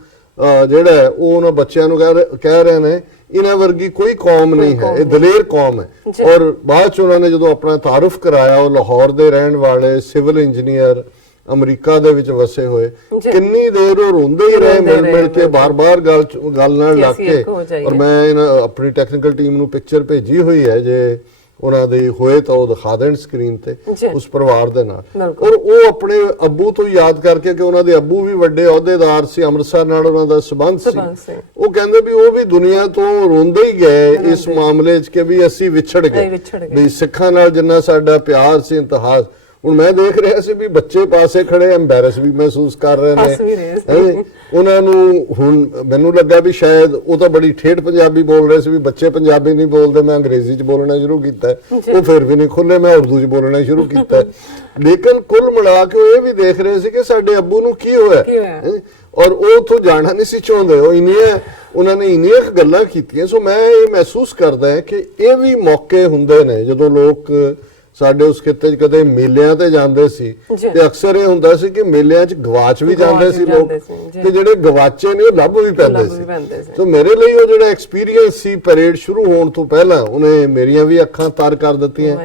ਜਿਹੜਾ ਉਹ ਉਹਨਾਂ ਬੱਚਿਆਂ ਨੂੰ ਕਹਿ ਰਹੇ ਨੇ ਇਹਨਾਂ ਵਰਗੀ ਕੋਈ ਕੌਮ ਨਹੀਂ ਹੈ, ਇਹ ਦਲੇਰ ਕੌਮ ਹੈ। ਔਰ ਬਾਅਦ ਚ ਉਹਨਾਂ ਨੇ ਜਦੋਂ ਆਪਣਾ ਤਾਰਫ ਕਰਾਇਆ, ਉਹ ਲਾਹੌਰ ਦੇ ਰਹਿਣ ਵਾਲੇ ਸਿਵਲ ਇੰਜੀਨੀਅਰ ਅਮਰੀਕਾ ਦੇ ਵਿੱਚ ਵਸੇ ਹੋਏ, ਕਿੰਨੀ ਦੇਰ ਉਹ ਰੋਂਦੇ ਹੀ ਰਹੇ ਮਿਲ ਕੇ ਬਾਰ-ਬਾਰ ਗੱਲ ਨਾਲ ਲੱਗ ਕੇ। ਔਰ ਮੈਂ ਆਪਣੀ ਟੈਕਨੀਕਲ ਟੀਮ ਨੂੰ ਪਿਕਚਰ ਭੇਜੀ ਹੋਈ ਹੈ, ਜੇ ਉਹਨਾਂ ਦੇ ਹੋਏ ਤਾਂ ਉਹ ਦਿਖਾ ਦੇਣ ਸਕਰੀਨ ਤੇ ਉਸ ਪਰਿਵਾਰ ਦੇ ਨਾਲ। ਔਰ ਉਹ ਆਪਣੇ ਅੱਬੂ ਤੋਂ ਯਾਦ ਕਰਕੇ ਕਿ ਉਹਨਾਂ ਦੇ ਅੱਬੂ ਵੀ ਵੱਡੇ ਅਹੁਦੇਦਾਰ ਸੀ, ਅੰਮ੍ਰਿਤਸਰ ਨਾਲ ਉਹਨਾਂ ਦਾ ਸੰਬੰਧ ਸੀ, ਉਹ ਕਹਿੰਦੇ ਵੀ ਉਹ ਵੀ ਦੁਨੀਆ ਤੋਂ ਰੋਂਦੇ ਹੀ ਗਏ ਇਸ ਮਾਮਲੇ 'ਚ ਕਿ ਵੀ ਅਸੀਂ ਵਿਛੜ ਗਏ, ਵੀ ਸਿੱਖਾਂ ਨਾਲ ਜਿੰਨਾ ਸਾਡਾ ਪਿਆਰ ਸੀ ਇੰਤਹਾ। ਹੁਣ ਮੈਂ ਦੇਖ ਰਿਹਾ ਸੀ ਵੀ ਬੱਚੇ ਪਾਸੇ ਖੜੇ ਐਮਬੈਰਸ ਵੀ ਮਹਿਸੂਸ ਕਰ ਰਹੇ ਨੇ ਉਹਨਾਂ ਨੂੰ। ਹੁਣ ਮੈਨੂੰ ਲੱਗਾ ਵੀ ਸ਼ਾਇਦ ਉਹ ਤਾਂ ਬੜੀ ਠੇਠ ਪੰਜਾਬੀ ਬੋਲ ਰਹੇ ਸੀ, ਵੀ ਬੱਚੇ ਪੰਜਾਬੀ ਨਹੀਂ ਬੋਲਦੇ, ਮੈਂ ਅੰਗਰੇਜ਼ੀ 'ਚ ਬੋਲਣਾ ਸ਼ੁਰੂ ਕੀਤਾ, ਉਹ ਫਿਰ ਵੀ ਨਹੀਂ ਖੁੱਲੇ, ਮੈਂ ਉਰਦੂ 'ਚ ਬੋਲਣਾ ਸ਼ੁਰੂ ਕੀਤਾ। ਲੇਕਿਨ ਕੁੱਲ ਮਿਲਾ ਕੇ ਉਹ ਇਹ ਵੀ ਦੇਖ ਰਹੇ ਸੀ ਕਿ ਸਾਡੇ ਅੱਬੂ ਨੂੰ ਕੀ ਹੋਇਆ, ਔਰ ਉਹ ਉੱਥੋਂ ਜਾਣਾ ਨਹੀਂ ਸੀ ਚਾਹੁੰਦੇ। ਉਹਨਾਂ ਨੇ ਇੰਨੀਆਂ ਗੱਲਾਂ ਕੀਤੀਆਂ। ਸੋ ਮੈਂ ਇਹ ਮਹਿਸੂਸ ਕਰਦਾ ਹੈ ਕਿ ਇਹ ਵੀ ਮੌਕੇ ਹੁੰਦੇ ਨੇ ਜਦੋਂ ਲੋਕ ਸਾਡੇ ਉਸ ਖਿੱਤੇ 'ਚ ਕਦੇ ਮੇਲਿਆਂ ਤੇ ਜਾਂਦੇ ਸੀ, ਤੇ ਅਕਸਰ ਇਹ ਹੁੰਦਾ ਸੀ ਕਿ ਮੇਲਿਆਂ 'ਚ ਗਵਾਚ ਵੀ ਜਾਂਦੇ ਸੀ ਲੋਕ, ਤੇ ਜਿਹੜੇ ਗਵਾਚੇ ਨੇ ਉਹ ਲੱਭ ਵੀ ਪੈਂਦੇ ਸੀ। ਸੋ ਮੇਰੇ ਲਈ ਉਹ ਜਿਹੜਾ ਐਕਸਪੀਰੀਅੰਸ ਸੀ ਪੈਰੇਡ ਸ਼ੁਰੂ ਹੋਣ ਤੋਂ ਪਹਿਲਾਂ, ਉਹਨੇ ਮੇਰੀਆਂ ਵੀ ਅੱਖਾਂ ਤਰ ਕਰ ਦਿੱਤੀਆਂ,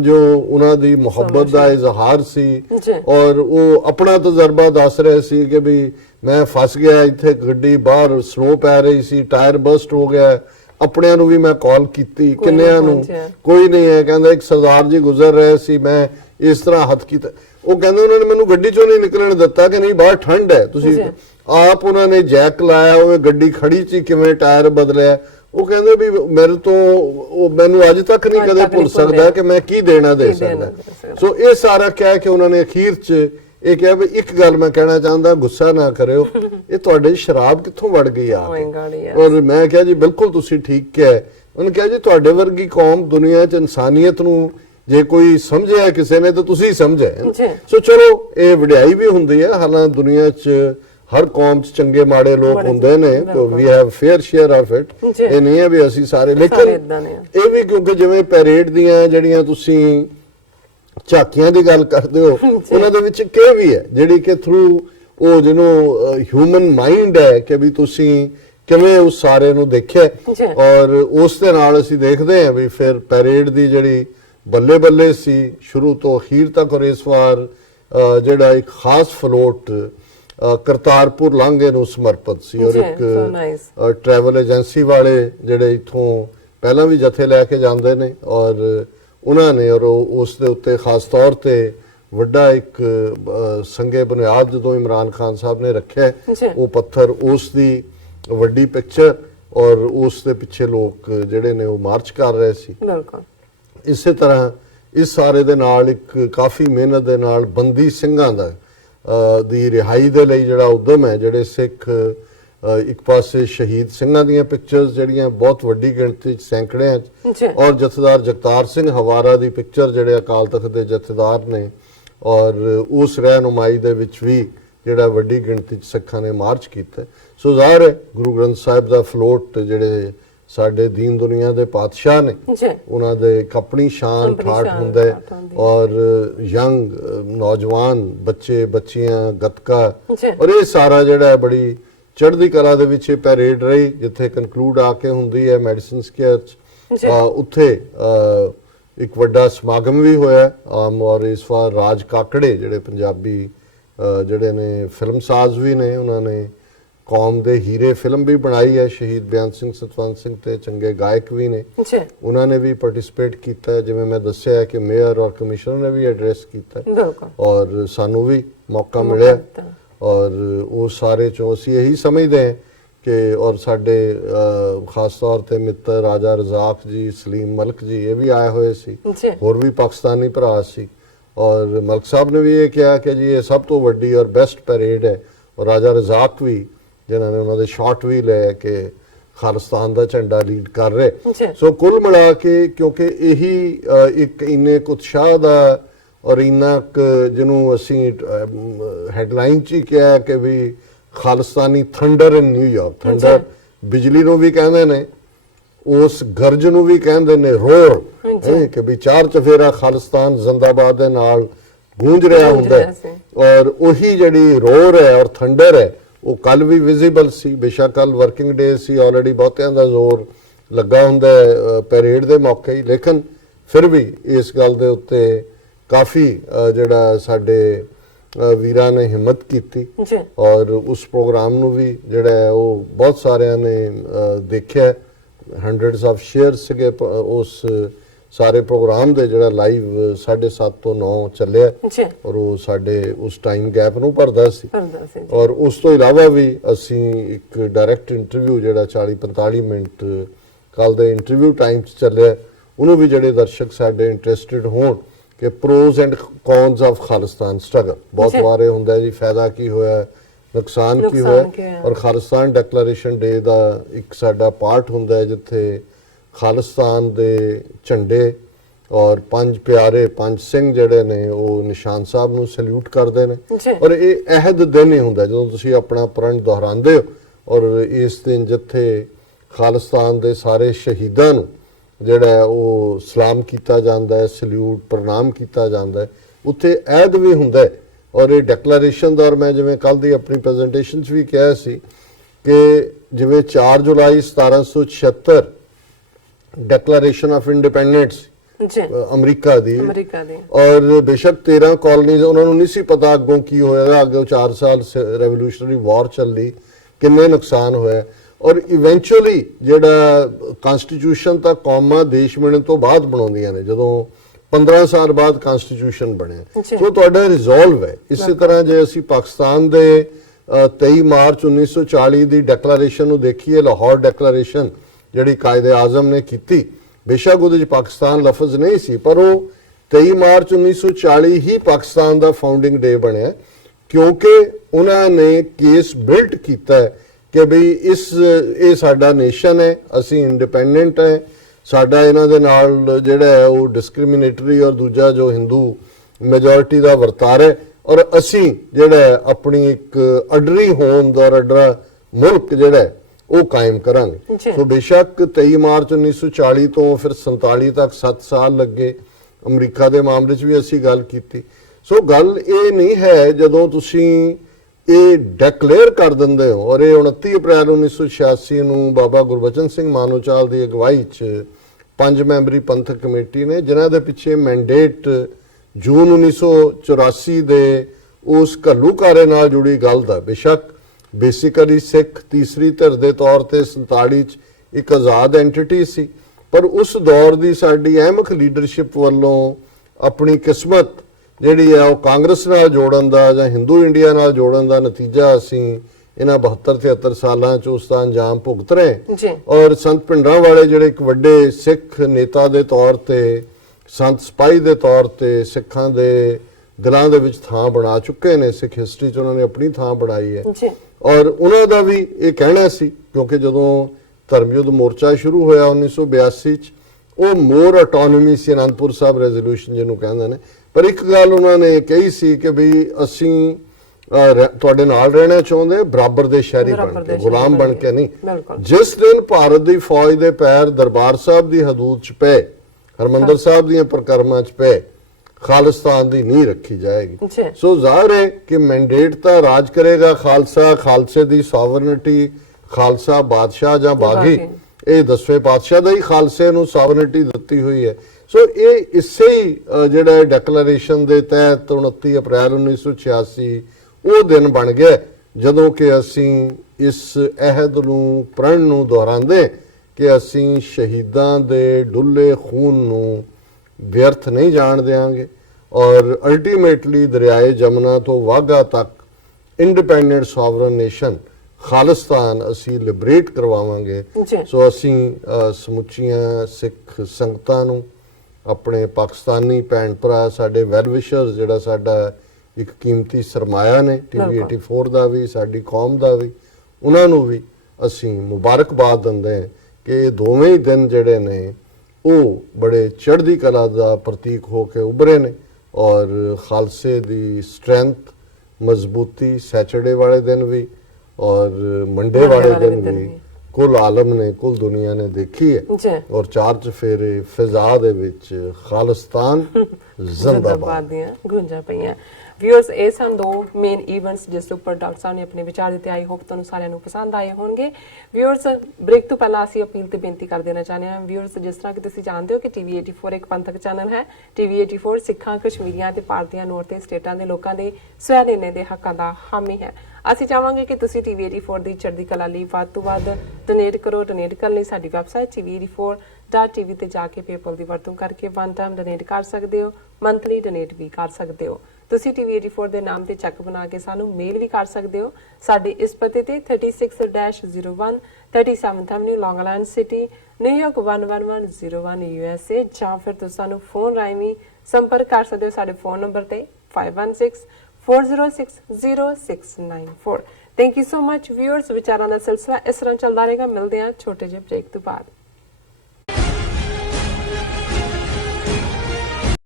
ਜੋ ਉਹਨਾਂ ਦੀ ਮੁਹੱਬਤ ਦਾ ਇਜ਼ਹਾਰ ਸੀ। ਔਰ ਉਹ ਆਪਣਾ ਤਜਰਬਾ ਦੱਸ ਰਹੇ ਸੀ ਕਿ ਵੀ ਮੈਂ ਫਸ ਗਿਆ ਇੱਥੇ, ਗੱਡੀ ਬਾਹਰ ਸਨੋ ਪੈ ਰਹੀ ਸੀ, ਟਾਇਰ ਬਸਟ ਹੋ ਗਿਆ, ਆਪਣਿਆਂ ਨੂੰ ਵੀ ਮੈਂ ਕਾਲ ਕੀਤੀ, ਕਿੰਨਿਆਂ ਨੂੰ ਕੋਈ ਨਹੀਂ ਹੈ। ਕਹਿੰਦਾ ਇੱਕ ਸਰਦਾਰ ਜੀ ਗੁਜ਼ਰ ਰਹੇ ਸੀ, ਮੈਂ ਇਸ ਤਰ੍ਹਾਂ ਹੱਥ ਕੀਤਾ। ਉਹ ਕਹਿੰਦੇ ਉਹਨਾਂ ਨੇ ਮੈਨੂੰ ਗੱਡੀ ਚੋਂ ਨਹੀਂ ਨਿਕਲਣ ਦਿੱਤਾ ਕਿ ਨਹੀਂ ਬਾਹਰ ਠੰਡ ਹੈ, ਤੁਸੀਂ ਆਪ ਉਹਨਾਂ ਨੇ ਜੈਕ ਲਾਇਆ, ਉਹ ਗੱਡੀ ਖੜੀ ਸੀ, ਕਿਵੇਂ ਟਾਇਰ ਬਦਲਿਆ। ਉਹ ਕਹਿੰਦੇ ਵੀ ਮੇਰੇ ਤੋਂ ਉਹ ਮੈਨੂੰ ਅੱਜ ਤੱਕ ਨਹੀਂ ਕਦੇ ਭੁੱਲ ਸਕਦਾ ਕਿ ਮੈਂ ਕੀ ਦੇਣਾ ਦੇ ਸਕਦਾ। ਸੋ ਇਹ ਸਾਰਾ ਕਹਿ ਕੇ ਉਹਨਾਂ ਨੇ ਅਖੀਰ 'ਚ ਇਹ ਕਿਹਾ ਵੀ ਇੱਕ ਗੱਲ ਮੈਂ ਕਹਿਣਾ ਚਾਹੁੰਦਾ, ਗੁੱਸਾ ਨਾ ਕਰਿਓ, ਇਹ ਤੁਹਾਡੇ ਸ਼ਰਾਬ ਕਿੱਥੋਂ ਵੜ ਗਈ ਆ। ਔਰ ਮੈਂ ਕਿਹਾ ਜੀ ਬਿਲਕੁਲ ਤੁਸੀਂ ਠੀਕ ਕਿਹਾ। ਉਹਨੇ ਕਿਹਾ ਜੀ ਤੁਹਾਡੇ ਵਰਗੀ ਕੌਮ ਦੁਨੀਆ 'ਚ ਇਨਸਾਨੀਅਤ ਨੂੰ ਜੇ ਕੋਈ ਸਮਝਿਆ ਕਿਸੇ ਨੇ ਤਾਂ ਤੁਸੀਂ ਸਮਝਿਆ। ਸੋ ਚਲੋ ਇਹ ਵਡਿਆਈ ਵੀ ਹੁੰਦੀ ਹੈ, ਹਾਲਾਂਕਿ ਦੁਨੀਆ 'ਚ ਹਰ ਕੌਮ 'ਚ ਚੰਗੇ ਮਾੜੇ ਲੋਕ ਹੁੰਦੇ ਨੇ, we have fair share of it. ਇਹ ਨਹੀਂ ਹੈ ਵੀ ਅਸੀਂ ਸਾਰੇ, ਲੇਕਿਨ ਇਹ ਵੀ ਕਿਉਂਕਿ ਜਿਵੇਂ ਪੈਰੇਡ ਦੀਆਂ ਜਿਹੜੀਆਂ ਤੁਸੀਂ ਝਾਕੀਆਂ ਦੀ ਗੱਲ ਕਰਦੇ ਹੋ, ਉਹਨਾਂ ਦੇ ਵਿੱਚ ਕਿ ਵੀ ਹੈ ਜਿਹੜੀ ਕਿ ਥਰੂ ਉਹ ਜਿਹਨੂੰ ਹਿਊਮਨ ਮਾਈਂਡ ਹੈ ਕਿ ਵੀ ਤੁਸੀਂ ਕਿਵੇਂ ਉਸ ਸਾਰੇ ਨੂੰ ਦੇਖਿਆ, ਔਰ ਉਸ ਦੇ ਨਾਲ ਅਸੀਂ ਦੇਖਦੇ ਹਾਂ ਵੀ ਫਿਰ ਪੈਰੇਡ ਦੀ ਜਿਹੜੀ ਬੱਲੇ ਬੱਲੇ ਸੀ ਸ਼ੁਰੂ ਤੋਂ ਅਖੀਰ ਤੱਕ। ਔਰ ਇਸ ਵਾਰ ਜਿਹੜਾ ਇੱਕ ਖਾਸ ਫਲੋਟ ਕਰਤਾਰਪੁਰ ਲਾਂਘੇ ਨੂੰ ਸਮਰਪਿਤ ਸੀ, ਔਰ ਇੱਕ ਟਰੈਵਲ ਏਜੰਸੀ ਵਾਲੇ ਜਿਹੜੇ ਇੱਥੋਂ ਪਹਿਲਾਂ ਵੀ ਜਥੇ ਲੈ ਕੇ ਜਾਂਦੇ ਨੇ, ਔਰ ਉਹਨਾਂ ਨੇ ਔਰ ਉਸ ਦੇ ਉੱਤੇ ਖਾਸ ਤੌਰ ਤੇ ਵੱਡਾ ਇੱਕ ਸੰਗੇ ਬੁਨਿਆਦ ਜਦੋਂ ਇਮਰਾਨ ਖਾਨ ਸਾਹਿਬ ਨੇ ਰੱਖਿਆ, ਉਹ ਪੱਥਰ, ਉਸ ਦੀ ਵੱਡੀ ਪਿਕਚਰ, ਔਰ ਉਸ ਦੇ ਪਿੱਛੇ ਲੋਕ ਜਿਹੜੇ ਨੇ ਉਹ ਮਾਰਚ ਕਰ ਰਹੇ ਸੀ। ਇਸੇ ਤਰ੍ਹਾਂ ਇਸ ਸਾਰੇ ਦੇ ਨਾਲ ਇੱਕ ਕਾਫੀ ਮਿਹਨਤ ਦੇ ਨਾਲ ਬੰਦੀ ਸਿੰਘਾਂ ਦਾ ਦੀ ਰਿਹਾਈ ਦੇ ਲਈ ਜਿਹੜਾ ਉਦਮ ਹੈ, ਜਿਹੜੇ ਸਿੱਖ ਇੱਕ ਪਾਸੇ ਸ਼ਹੀਦ ਸਿੰਘਾਂ ਦੀਆਂ ਪਿਕਚਰਸ ਜਿਹੜੀਆਂ ਬਹੁਤ ਵੱਡੀ ਗਿਣਤੀ 'ਚ ਸੈਂਕੜਿਆਂ 'ਚ, ਔਰ ਜਥੇਦਾਰ ਜਗਤਾਰ ਸਿੰਘ ਹਵਾਰਾ ਦੀ ਪਿਕਚਰ ਜਿਹੜੇ ਅਕਾਲ ਤਖਤ ਦੇ ਜਥੇਦਾਰ ਨੇ, ਔਰ ਉਸ ਰਹਿਨੁਮਾਈ ਦੇ ਵਿੱਚ ਵੀ ਜਿਹੜਾ ਵੱਡੀ ਗਿਣਤੀ 'ਚ ਸਿੱਖਾਂ ਨੇ ਮਾਰਚ ਕੀਤਾ। ਸੋ ਜ਼ਾਹਿਰ ਹੈ ਗੁਰੂ ਗ੍ਰੰਥ ਸਾਹਿਬ ਦਾ ਫਲੋਟ ਜਿਹੜੇ ਸਾਡੇ ਦੀਨ ਦੁਨੀਆ ਦੇ ਪਾਤਸ਼ਾਹ ਨੇ, ਉਹਨਾਂ ਦੇ ਇੱਕ ਆਪਣੀ ਸ਼ਾਨ ਠਾਠ ਹੁੰਦਾ ਹੈ, ਔਰ ਯੰਗ ਨੌਜਵਾਨ ਬੱਚੇ ਬੱਚੀਆਂ ਗੱਤਕਾ, ਔਰ ਇਹ ਸਾਰਾ ਜਿਹੜਾ ਬੜੀ ਚੜ੍ਹਦੀ ਕਲਾ ਦੇ ਵਿੱਚ ਇਹ ਪੈਰੇਡ ਰਹੀ, ਜਿੱਥੇ ਕਨਕਲੂਡ ਆ ਕੇ ਹੁੰਦੀ ਹੈ ਮੈਡੀਸਨ ਸਕੁਆਇਰ 'ਚ। ਉੱਥੇ ਇੱਕ ਵੱਡਾ ਸਮਾਗਮ ਵੀ ਹੋਇਆ ਆਮ, ਔਰ ਇਸ ਵਾਰ ਰਾਜ ਕਾਕੜੇ ਜਿਹੜੇ ਪੰਜਾਬੀ ਜਿਹੜੇ ਨੇ ਫਿਲਮਸਾਜ਼ ਵੀ ਨੇ, ਉਹਨਾਂ ਨੇ ਕੌਮ ਦੇ ਹੀਰੇ ਫਿਲਮ ਵੀ ਬਣਾਈ ਹੈ, ਸ਼ਹੀਦ ਬਿਆਨ ਸਿੰਘ ਸਤਵੰਤ ਸਿੰਘ ਤੇ ਚੰਗੇ ਗਾਇਕ ਵੀ ਨੇ, ਉਹਨਾਂ ਨੇ ਵੀ ਪਾਰਟਿਸਿਪੇਟ ਕੀਤਾ। ਜਿਵੇਂ ਮੈਂ ਦੱਸਿਆ ਕਿ ਮੇਅਰ ਔਰ ਕਮਿਸ਼ਨਰ ਨੇ ਵੀ ਐਡਰੈਸ ਕੀਤਾ, ਔਰ ਸਾਨੂੰ ਵੀ ਮੌਕਾ ਮਿਲਿਆ, ਔਰ ਉਹ ਸਾਰੇ ਚੋਂ ਅਸੀਂ ਇਹੀ ਸਮਝਦੇ ਹਾਂ ਕਿ ਔਰ ਸਾਡੇ ਖਾਸ ਤੌਰ ਤੇ ਮਿੱਤਰ ਰਾਜਾ ਰਜ਼ਾਕ ਜੀ, ਸਲੀਮ ਮਲਕ ਜੀ, ਇਹ ਵੀ ਆਏ ਹੋਏ ਸੀ, ਹੋਰ ਵੀ ਪਾਕਿਸਤਾਨੀ ਭਰਾ ਸੀ, ਔਰ ਮਲਕ ਸਾਹਿਬ ਨੇ ਵੀ ਇਹ ਕਿਹਾ ਕਿ ਜੀ ਇਹ ਸਭ ਤੋਂ ਵੱਡੀ ਔਰ ਬੈਸਟ ਪੈਰੇਡ ਹੈ, ਔਰ ਰਾਜਾ ਰਜ਼ਾਕ ਵੀ ਜਿਨ੍ਹਾਂ ਨੇ ਉਹਨਾਂ ਦੇ ਸ਼ਾਟ ਵੀ ਲਏ ਕਿ ਖਾਲਿਸਤਾਨ ਦਾ ਝੰਡਾ ਲੀਡ ਕਰ ਰਹੇ। ਸੋ ਕੁੱਲ ਮਿਲਾ ਕੇ ਕਿਉਂਕਿ ਇਹੀ ਇੱਕ ਇੰਨੇ ਉਤਸ਼ਾਹ ਦਾ ਔਰ ਇੰਨਾ ਜਿਹਨੂੰ ਅਸੀਂ ਹੈਡਲਾਈਨ 'ਚ ਹੀ ਕਿਹਾ ਕਿ ਵੀ ਖਾਲਿਸਤਾਨੀ ਥੰਡਰ ਇਨ ਨਿਊਯਾਰਕ, ਥੰਡਰ ਬਿਜਲੀ ਨੂੰ ਵੀ ਕਹਿੰਦੇ ਨੇ, ਉਸ ਗਰਜ ਨੂੰ ਵੀ ਕਹਿੰਦੇ ਨੇ ਰੋਰ, ਕਿ ਵੀ ਚਾਰ ਚਫੇਰਾ ਖਾਲਿਸਤਾਨ ਜ਼ਿੰਦਾਬਾਦ ਦੇ ਨਾਲ ਗੂੰਜ ਰਿਹਾ ਹੁੰਦਾ ਹੈ। ਔਰ ਉਹੀ ਜਿਹੜੀ ਰੋਰ ਹੈ ਔਰ ਥੰਡਰ ਹੈ ਉਹ ਕੱਲ ਵੀ ਵਿਜ਼ੀਬਲ ਸੀ, ਬੇਸ਼ੱਕ ਕੱਲ ਵਰਕਿੰਗ ਡੇ ਸੀ, ਆਲਰੇਡੀ ਬਹੁਤਿਆਂ ਦਾ ਜ਼ੋਰ ਲੱਗਾ ਹੁੰਦਾ ਹੈ ਪੈਰੇਡ ਦੇ ਮੌਕੇ ਹੀ, ਲੇਕਿਨ ਫਿਰ ਵੀ ਇਸ ਗੱਲ ਦੇ ਉੱਤੇ ਕਾਫੀ ਜਿਹੜਾ ਸਾਡੇ ਵੀਰਾਂ ਨੇ ਹਿੰਮਤ ਕੀਤੀ ਜੀ ਔਰ ਉਸ ਪ੍ਰੋਗਰਾਮ ਨੂੰ ਵੀ ਜਿਹੜਾ ਹੈ ਉਹ ਬਹੁਤ ਸਾਰਿਆਂ ਨੇ ਦੇਖਿਆ, ਹੰਡਰਡਸ ਆਫ ਸ਼ੇਅਰਸ ਸੀਗੇ ਉਸ ਸਾਰੇ ਪ੍ਰੋਗਰਾਮ ਦੇ, ਜਿਹੜਾ ਲਾਈਵ 7:30 ਤੋਂ 9 ਚੱਲਿਆ ਜੀ ਔਰ ਉਹ ਸਾਡੇ ਉਸ ਟਾਈਮ ਗੈਪ ਨੂੰ ਭਰਦਾ ਸੀ। ਪਰਦਾ ਸੀ ਜੀ। ਔਰ ਉਸ ਤੋਂ ਇਲਾਵਾ ਵੀ ਅਸੀਂ ਇੱਕ ਡਾਇਰੈਕਟ ਇੰਟਰਵਿਊ ਜਿਹੜਾ 40-45 ਮਿੰਟ ਕੱਲ ਦੇ ਇੰਟਰਵਿਊ ਟਾਈਮ 'ਚ ਚੱਲਿਆ, ਉਹਨੂੰ ਵੀ ਜਿਹੜੇ ਦਰਸ਼ਕ ਸਾਡੇ ਇੰਟਰਸਟਿਡ ਹੋਣ ਕਿ pros and corns of Khalistan struggle, ਬਹੁਤ ਜੀ। ਵਾਰ ਇਹ ਹੁੰਦਾ ਜੀ ਫਾਇਦਾ ਕੀ ਹੋਇਆ, ਨੁਕਸਾਨ ਕੀ ਨੁਕਸਾਨ ਕੀ ਹੋਇਆ, ਹੋਇਆ। ਔਰ ਖਾਲਿਸਤਾਨ ਡੈਕਲੇਰੇਸ਼ਨ ਡੇ ਦਾ ਇੱਕ ਸਾਡਾ ਪਾਰਟ ਹੁੰਦਾ ਹੈ ਜਿੱਥੇ ਖਾਲਿਸਤਾਨ ਦੇ ਝੰਡੇ ਔਰ 5 ਪਿਆਰੇ 5 ਸਿੰਘ ਜਿਹੜੇ ਨੇ ਉਹ ਨਿਸ਼ਾਨ ਸਾਹਿਬ ਨੂੰ ਸੈਲੂਟ ਕਰਦੇ ਨੇ। ਜੀ ਔਰ ਇਹ ਅਹਿਦ ਦਿਨ ਹੀ ਹੁੰਦਾ ਜਦੋਂ ਤੁਸੀਂ ਆਪਣਾ ਪ੍ਰਣ ਦੁਹਰਾਉਂਦੇ ਹੋ ਔਰ ਇਸ ਦਿਨ ਜਿੱਥੇ ਖਾਲਿਸਤਾਨ ਦੇ ਸਾਰੇ ਸ਼ਹੀਦਾਂ ਨੂੰ ਜਿਹੜਾ ਹੈ ਉਹ ਸਲਾਮ ਕੀਤਾ ਜਾਂਦਾ ਹੈ, ਸਲੂਟ ਪ੍ਰਣਾਮ ਕੀਤਾ ਜਾਂਦਾ ਹੈ, ਉੱਥੇ ਅਹਿਦ ਵੀ ਹੁੰਦਾ ਹੈ। ਔਰ ਇਹ ਡੈਕਲੇਰੇਸ਼ਨ ਦਾ, ਔਰ ਮੈਂ ਜਿਵੇਂ ਕੱਲ ਦੀ ਆਪਣੀ ਪ੍ਰੈਜੈਂਟੇਸ਼ਨ 'ਚ ਵੀ ਕਿਹਾ ਸੀ ਕਿ ਜਿਵੇਂ 4 ਜੁਲਾਈ 1776 ਡੈਕਲੇਰੇਸ਼ਨ ਆਫ ਇੰਡੀਪੈਂਡੈਂਸ ਜੀ ਅਮਰੀਕਾ ਦੀ, ਅਮਰੀਕਾ ਦੀ, ਔਰ ਬੇਸ਼ੱਕ 13 ਕਾਲਨੀਜ਼ ਉਹਨਾਂ ਨੂੰ ਨਹੀਂ ਸੀ ਪਤਾ ਅੱਗੋਂ ਕੀ ਹੋਇਆ, ਅੱਗੇ 4 ਸਾਲ ਰੈਵੋਲੂਸ਼ਨਰੀ ਵਾਰ ਚੱਲੀ, ਕਿੰਨੇ ਨੁਕਸਾਨ ਹੋਇਆ। ਔਰ ਇਵੈਂਚੁਅਲੀ ਜਿਹੜਾ ਕਨਸਟੀਟਿਊਸ਼ਨ ਤਾਂ ਕੌਮਾਂ ਦੇਸ਼ ਬਣਨ ਤੋਂ ਬਾਅਦ ਬਣਾਉਂਦੀਆਂ ਨੇ, ਜਦੋਂ 15 ਸਾਲ ਬਾਅਦ ਕਨਸਟੀਟਿਊਸ਼ਨ ਬਣਿਆ। ਸੋ ਤੁਹਾਡਾ ਰਿਜ਼ੋਲਵ ਹੈ। ਇਸੇ ਤਰ੍ਹਾਂ ਜੇ ਅਸੀਂ ਪਾਕਿਸਤਾਨ ਦੇ 23 ਮਾਰਚ 1940 ਦੀ ਡੈਕਲੇਰੇਸ਼ਨ ਨੂੰ ਦੇਖੀਏ, ਲਾਹੌਰ ਡੈਕਲੇਰੇਸ਼ਨ ਜਿਹੜੀ ਕਾਇਦੇ ਆਜ਼ਮ ਨੇ ਕੀਤੀ, ਬੇਸ਼ੱਕ ਉਹਦੇ 'ਚ ਪਾਕਿਸਤਾਨ ਲਫ਼ਜ਼ ਨਹੀਂ ਸੀ, ਪਰ ਉਹ 23 ਮਾਰਚ 1940 ਹੀ ਪਾਕਿਸਤਾਨ ਦਾ ਫਾਊਂਡਿੰਗ ਡੇ ਬਣਿਆ, ਕਿਉਂਕਿ ਉਹਨਾਂ ਨੇ ਕੇਸ ਬਿਲਟ ਕੀਤਾ ਹੈ ਕਿ ਬਈ ਇਹ ਸਾਡਾ ਨੇਸ਼ਨ ਹੈ, ਅਸੀਂ ਇੰਡੀਪੈਂਡੈਂਟ ਹੈ, ਸਾਡਾ ਇਹਨਾਂ ਦੇ ਨਾਲ ਜਿਹੜਾ ਹੈ ਉਹ ਡਿਸਕ੍ਰਿਮੀਨੇਟਰੀ ਔਰ ਦੂਜਾ ਜੋ ਹਿੰਦੂ ਮੈਜੋਰਿਟੀ ਦਾ ਵਰਤਾਰਾ ਹੈ, ਔਰ ਅਸੀਂ ਜਿਹੜਾ ਹੈ ਆਪਣੀ ਇੱਕ ਅਡਰੀ ਹੋਂਦ ਔਰ ਅਡਰਾ ਮੁਲਕ ਜਿਹੜਾ ਹੈ ਉਹ ਕਾਇਮ ਕਰਾਂਗੇ। ਸੋ ਬੇਸ਼ੱਕ 23 ਮਾਰਚ 1940 ਤੋਂ ਫਿਰ 47 ਤੱਕ 7 ਸਾਲ ਲੱਗੇ। ਅਮਰੀਕਾ ਦੇ ਮਾਮਲੇ 'ਚ ਵੀ ਅਸੀਂ ਗੱਲ ਕੀਤੀ। ਸੋ ਗੱਲ ਇਹ ਨਹੀਂ ਹੈ ਜਦੋਂ ਤੁਸੀਂ ਇਹ ਡਿਕਲੇਅਰ ਕਰ ਦਿੰਦੇ ਹੋ, ਔਰ ਇਹ 29 ਅਪ੍ਰੈਲ 1986 ਨੂੰ ਬਾਬਾ ਗੁਰਬਚਨ ਸਿੰਘ ਮਾਨੋਚਾਲ ਦੀ ਅਗਵਾਈ 'ਚ 5 ਮੈਂਬਰੀ ਪੰਥਕ ਕਮੇਟੀ ਨੇ, ਜਿਨ੍ਹਾਂ ਦੇ ਪਿੱਛੇ ਮੈਂਡੇਟ ਜੂਨ 1984 ਦੇ ਉਸ ਘੱਲੂਘਾਰੇ ਨਾਲ ਜੁੜੀ ਗੱਲ ਦਾ, ਬੇਸ਼ੱਕ ਬੇਸਿਕਲੀ ਸਿੱਖ ਤੀਸਰੀ ਧਿਰ ਦੇ ਤੌਰ ਤੇ 47 'ਚ ਇੱਕ ਆਜ਼ਾਦ ਐਂਟੀਟੀ ਸੀ, ਪਰ ਉਸ ਦੌਰ ਦੀ ਸਾਡੀ ਅਹਿਮਕ ਲੀਡਰਸ਼ਿਪ ਵੱਲੋਂ ਆਪਣੀ ਕਿਸਮਤ ਜਿਹੜੀ ਹੈ ਉਹ ਕਾਂਗਰਸ ਨਾਲ ਜੋੜਨ ਦਾ ਜਾਂ ਹਿੰਦੂ ਇੰਡੀਆ ਨਾਲ ਜੋੜਨ ਦਾ ਨਤੀਜਾ ਅਸੀਂ ਇਹਨਾਂ 72-73 ਸਾਲਾਂ 'ਚ ਉਸ ਦਾ ਅੰਜਾਮ ਭੁਗਤ ਰਹੇ। ਜੀ ਔਰ ਸੰਤ ਭਿੰਡਰਾਂ ਵਾਲੇ ਜਿਹੜੇ ਇੱਕ ਵੱਡੇ ਸਿੱਖ ਨੇਤਾ ਦੇ ਤੌਰ ਤੇ, ਸੰਤ ਸਿਪਾਹੀ ਦੇ ਤੌਰ ਤੇ ਸਿੱਖਾਂ ਦੇ ਦਿਲਾਂ ਦੇ ਵਿੱਚ ਥਾਂ ਬਣਾ ਚੁੱਕੇ ਨੇ, ਸਿੱਖ ਹਿਸਟਰੀ 'ਚ ਉਹਨਾਂ ਨੇ ਆਪਣੀ ਥਾਂ ਬਣਾਈ ਹੈ। ਜੀ ਔਰ ਉਹਨਾਂ ਦਾ ਵੀ ਇਹ ਕਹਿਣਾ ਸੀ, ਕਿਉਂਕਿ ਜਦੋਂ ਧਰਮ ਯੁੱਧ ਮੋਰਚਾ ਸ਼ੁਰੂ ਹੋਇਆ 1982 'ਚ, ਉਹ ਮੋਰ ਆਟੋਨੋਮੀ ਸੀ, ਅਨੰਦਪੁਰ ਸਾਹਿਬ ਰੈਜ਼ੋਲੂਸ਼ਨ ਜਿਹਨੂੰ ਕਹਿੰਦੇ ਨੇ, ਪਰ ਇੱਕ ਗੱਲ ਉਹਨਾਂ ਨੇ ਕਹੀ ਸੀ ਕਿ ਵੀ ਅਸੀਂ ਤੁਹਾਡੇ ਨਾਲ ਰਹਿਣਾ ਚਾਹੁੰਦੇ, ਬਰਾਬਰ ਦੇ ਸ਼ਹਿਰੀ ਬਣ ਕੇ, ਗੁਲਾਮ ਬਣ ਕੇ ਨਹੀਂ। ਜਿਸ ਦਿਨ ਭਾਰਤ ਦੀ ਫੌਜ ਦੇ ਪੈਰ ਦਰਬਾਰ ਸਾਹਿਬ ਦੀ ਹਦੂਦ 'ਚ ਪਏ, ਹਰਮੰਦਰ ਸਾਹਿਬ ਦੀਆਂ ਪ੍ਰਕਰਮਾਂ 'ਚ ਪਏ, ਖਾਲਿਸਤਾਨ ਦੀ ਨੀਂਹ ਰੱਖੀ ਜਾਏਗੀ। ਸੋ ਜ਼ਾਹਿਰ ਹੈ ਕਿ ਮੈਂਡੇਟ ਤਾਂ ਰਾਜ ਕਰੇਗਾ ਖਾਲਸਾ, ਖਾਲਸੇ ਦੀ ਸੋਵਰਨਿਟੀ, ਖਾਲਸਾ ਬਾਦਸ਼ਾਹ ਜਾਂ ਬਾਗੀ, ਇਹ 10ਵੇਂ ਪਾਤਸ਼ਾਹ ਦਾ ਹੀ ਖਾਲਸੇ ਨੂੰ ਸੋਵਰਨਿਟੀ ਦਿੱਤੀ ਹੋਈ ਹੈ। ਸੋ ਇਹ ਇਸੇ ਹੀ ਜਿਹੜਾ ਡੈਕਲੇਰੇਸ਼ਨ ਦੇ ਤਹਿਤ 29 ਅਪ੍ਰੈਲ 1986 ਉਹ ਦਿਨ ਬਣ ਗਿਆ ਜਦੋਂ ਕਿ ਅਸੀਂ ਇਸ ਅਹਿਦ ਨੂੰ, ਪ੍ਰਣ ਨੂੰ ਦੁਹਰਾਉਂਦੇ ਕਿ ਅਸੀਂ ਸ਼ਹੀਦਾਂ ਦੇ ਡੁੱਲੇ ਖੂਨ ਨੂੰ ਵਿਅਰਥ ਨਹੀਂ ਜਾਣ ਦੇਵਾਂਗੇ ਔਰ ਅਲਟੀਮੇਟਲੀ ਦਰਿਆਏ ਜਮਨਾ ਤੋਂ ਵਾਘਾ ਤੱਕ ਇੰਡੀਪੈਂਡੈਂਟ ਸੋਵਰਨ ਨੇਸ਼ਨ ਖਾਲਿਸਤਾਨ ਅਸੀਂ ਲਿਬਰੇਟ ਕਰਵਾਵਾਂਗੇ। ਸੋ ਅਸੀਂ ਸਮੁੱਚੀਆਂ ਸਿੱਖ ਸੰਗਤਾਂ ਨੂੰ, ਆਪਣੇ ਪਾਕਿਸਤਾਨੀ ਭੈਣ ਭਰਾ, ਸਾਡੇ ਵੈਲ ਵਿਸ਼ਰਸ, ਜਿਹੜਾ ਸਾਡਾ ਇੱਕ ਕੀਮਤੀ ਸਰਮਾਇਆ ਨੇ TV 84 ਦਾ ਵੀ, ਸਾਡੀ ਕੌਮ ਦਾ ਵੀ, ਉਹਨਾਂ ਨੂੰ ਵੀ ਅਸੀਂ ਮੁਬਾਰਕਬਾਦ ਦਿੰਦੇ ਹਾਂ ਕਿ ਇਹ ਦੋਵੇਂ ਹੀ ਦਿਨ ਜਿਹੜੇ ਨੇ ਉਹ ਬੜੇ ਚੜ੍ਹਦੀ ਕਲਾ ਦਾ ਪ੍ਰਤੀਕ ਹੋ ਕੇ ਉਭਰੇ ਨੇ ਔਰ ਖਾਲਸੇ ਦੀ ਸਟਰੈਂਥ, ਮਜ਼ਬੂਤੀ, ਸੈਚਰਡੇ ਵਾਲੇ ਦਿਨ ਵੀ ਔਰ ਮੰਡੇ ਵਾਲੇ ਦਿਨ ਵੀ ਕੁੱਲ ਆਲਮ ਨੇ, ਕੁੱਲ ਦੁਨੀਆ ਨੇ ਦੇਖੀ ਹੈ ਜੀ ਔਰ ਚਾਰ ਚਫੇਰੇ ਫਿਜ਼ਾ ਦੇ ਵਿੱਚ ਖਾਲਿਸਤਾਨ ਜ਼ਿੰਦਾਬਾਦ। ਦੀਆਂ ਗੂੰਜਾਂ ਪਈਆਂ। ਵਿਊਅਰਸ, ਇਹ ਸਨ ਦੋ ਮੇਨ ਇਵੈਂਟਸ ਜਿਸ ਉੱਪਰ ਡਾਕਟਰ ਸਾਹਿਬ ਨੇ ਆਪਣੇ ਵਿਚਾਰ ਦਿੱਤੇ। ਆਈ ਹੋਪ ਤੁਹਾਨੂੰ ਸਾਰਿਆਂ ਨੂੰ ਪਸੰਦ ਆਏ ਹੋਣਗੇ। ਵਿਊਅਰਸ, ਬ੍ਰੇਕ ਤੋਂ ਪਹਿਲਾਂ ਅਸੀਂ ਅਪੀਲ ਤੇ ਬੇਨਤੀ ਕਰ ਦੇਣਾ ਚਾਹੁੰਦੇ ਹਾਂ। ਵਿਊਅਰਸ, ਜਿਸ ਤਰ੍ਹਾਂ ਕਿ ਤੁਸੀਂ ਜਾਣਦੇ ਹੋ ਕਿ ਟੀਵੀ 84 ਇੱਕ ਪੰਥਕ ਚੈਨਲ ਹੈ। ਟੀਵੀ 84 ਸਿੱਖਾਂ, ਕਸ਼ਮੀਰੀਆਂ ਤੇ ਭਾਰਤੀਆਂ ਨੌਰਥ ਸਟੇਟਾਂ ਦੇ ਲੋਕਾਂ ਦੇ ਸਵੈ ਨਿਰਣੇ ਦੇ ਹੱਕਾਂ ਦਾ ਹਾਮੀ ਹੈ। ਅਸੀਂ ਚਾਹਾਂਗੇ ਕਿ ਤੁਸੀਂ ਟੀਵੀ 84 ਦੀ ਚੜ੍ਹਦੀ ਕਲਾ ਲਈ ਵੱਧ ਤੋਂ ਵੱਧ ਡੋਨੇਟ ਕਰੋ। ਡੋਨੇਟ ਕਰਨ ਲਈ ਸਾਡੀ ਵੈਬਸਾਈਟ tv84.tv ਤੇ ਜਾ ਕੇ ਪੇਪਲ ਦੀ ਵਰਤੋਂ ਕਰਕੇ ਵਨ ਟਾਈਮ ਡੋਨੇਟ ਕਰ ਸਕਦੇ ਹੋ, ਮੰਥਲੀ ਡੋਨੇਟ ਵੀ ਕਰ ਸਕਦੇ ਹੋ। ਤੁਸੀਂ ਟੀਵੀ 84 ਦੇ ਨਾਮ ਤੇ ਚੈੱਕ ਬਣਾ ਕੇ ਸਾਨੂੰ ਮੇਲ ਵੀ ਕਰ ਸਕਦੇ ਹੋ। ਸਾਡੇ ਇਸ ਪਤੇ ਤੇ 36-01 37th Avenue, Long Island City, New York 11101 USA, ਜਾਂ ਫਿਰ ਤੁਸੀਂ ਸਾਨੂੰ ਫੋਨ ਰਾਹੀਂ ਵੀ ਸੰਪਰਕ ਕਰ ਸਕਦੇ ਹੋ ਸਾਡੇ ਫੋਨ ਨੰਬਰ ਤੇ 5164060694। Thank you so much viewers. ਵਿਚਾਰਾਂ ਦਾ ਸਿਲਸਿਲਾ ਇਸ ਤਰ੍ਹਾਂ ਚੱਲਦਾ ਰਹੇਗਾ। ਮਿਲਦੇ ਹਾਂ ਛੋਟੇ ਜਿਹੇ ਬ੍ਰੇਕ ਤੋਂ ਬਾਅਦ।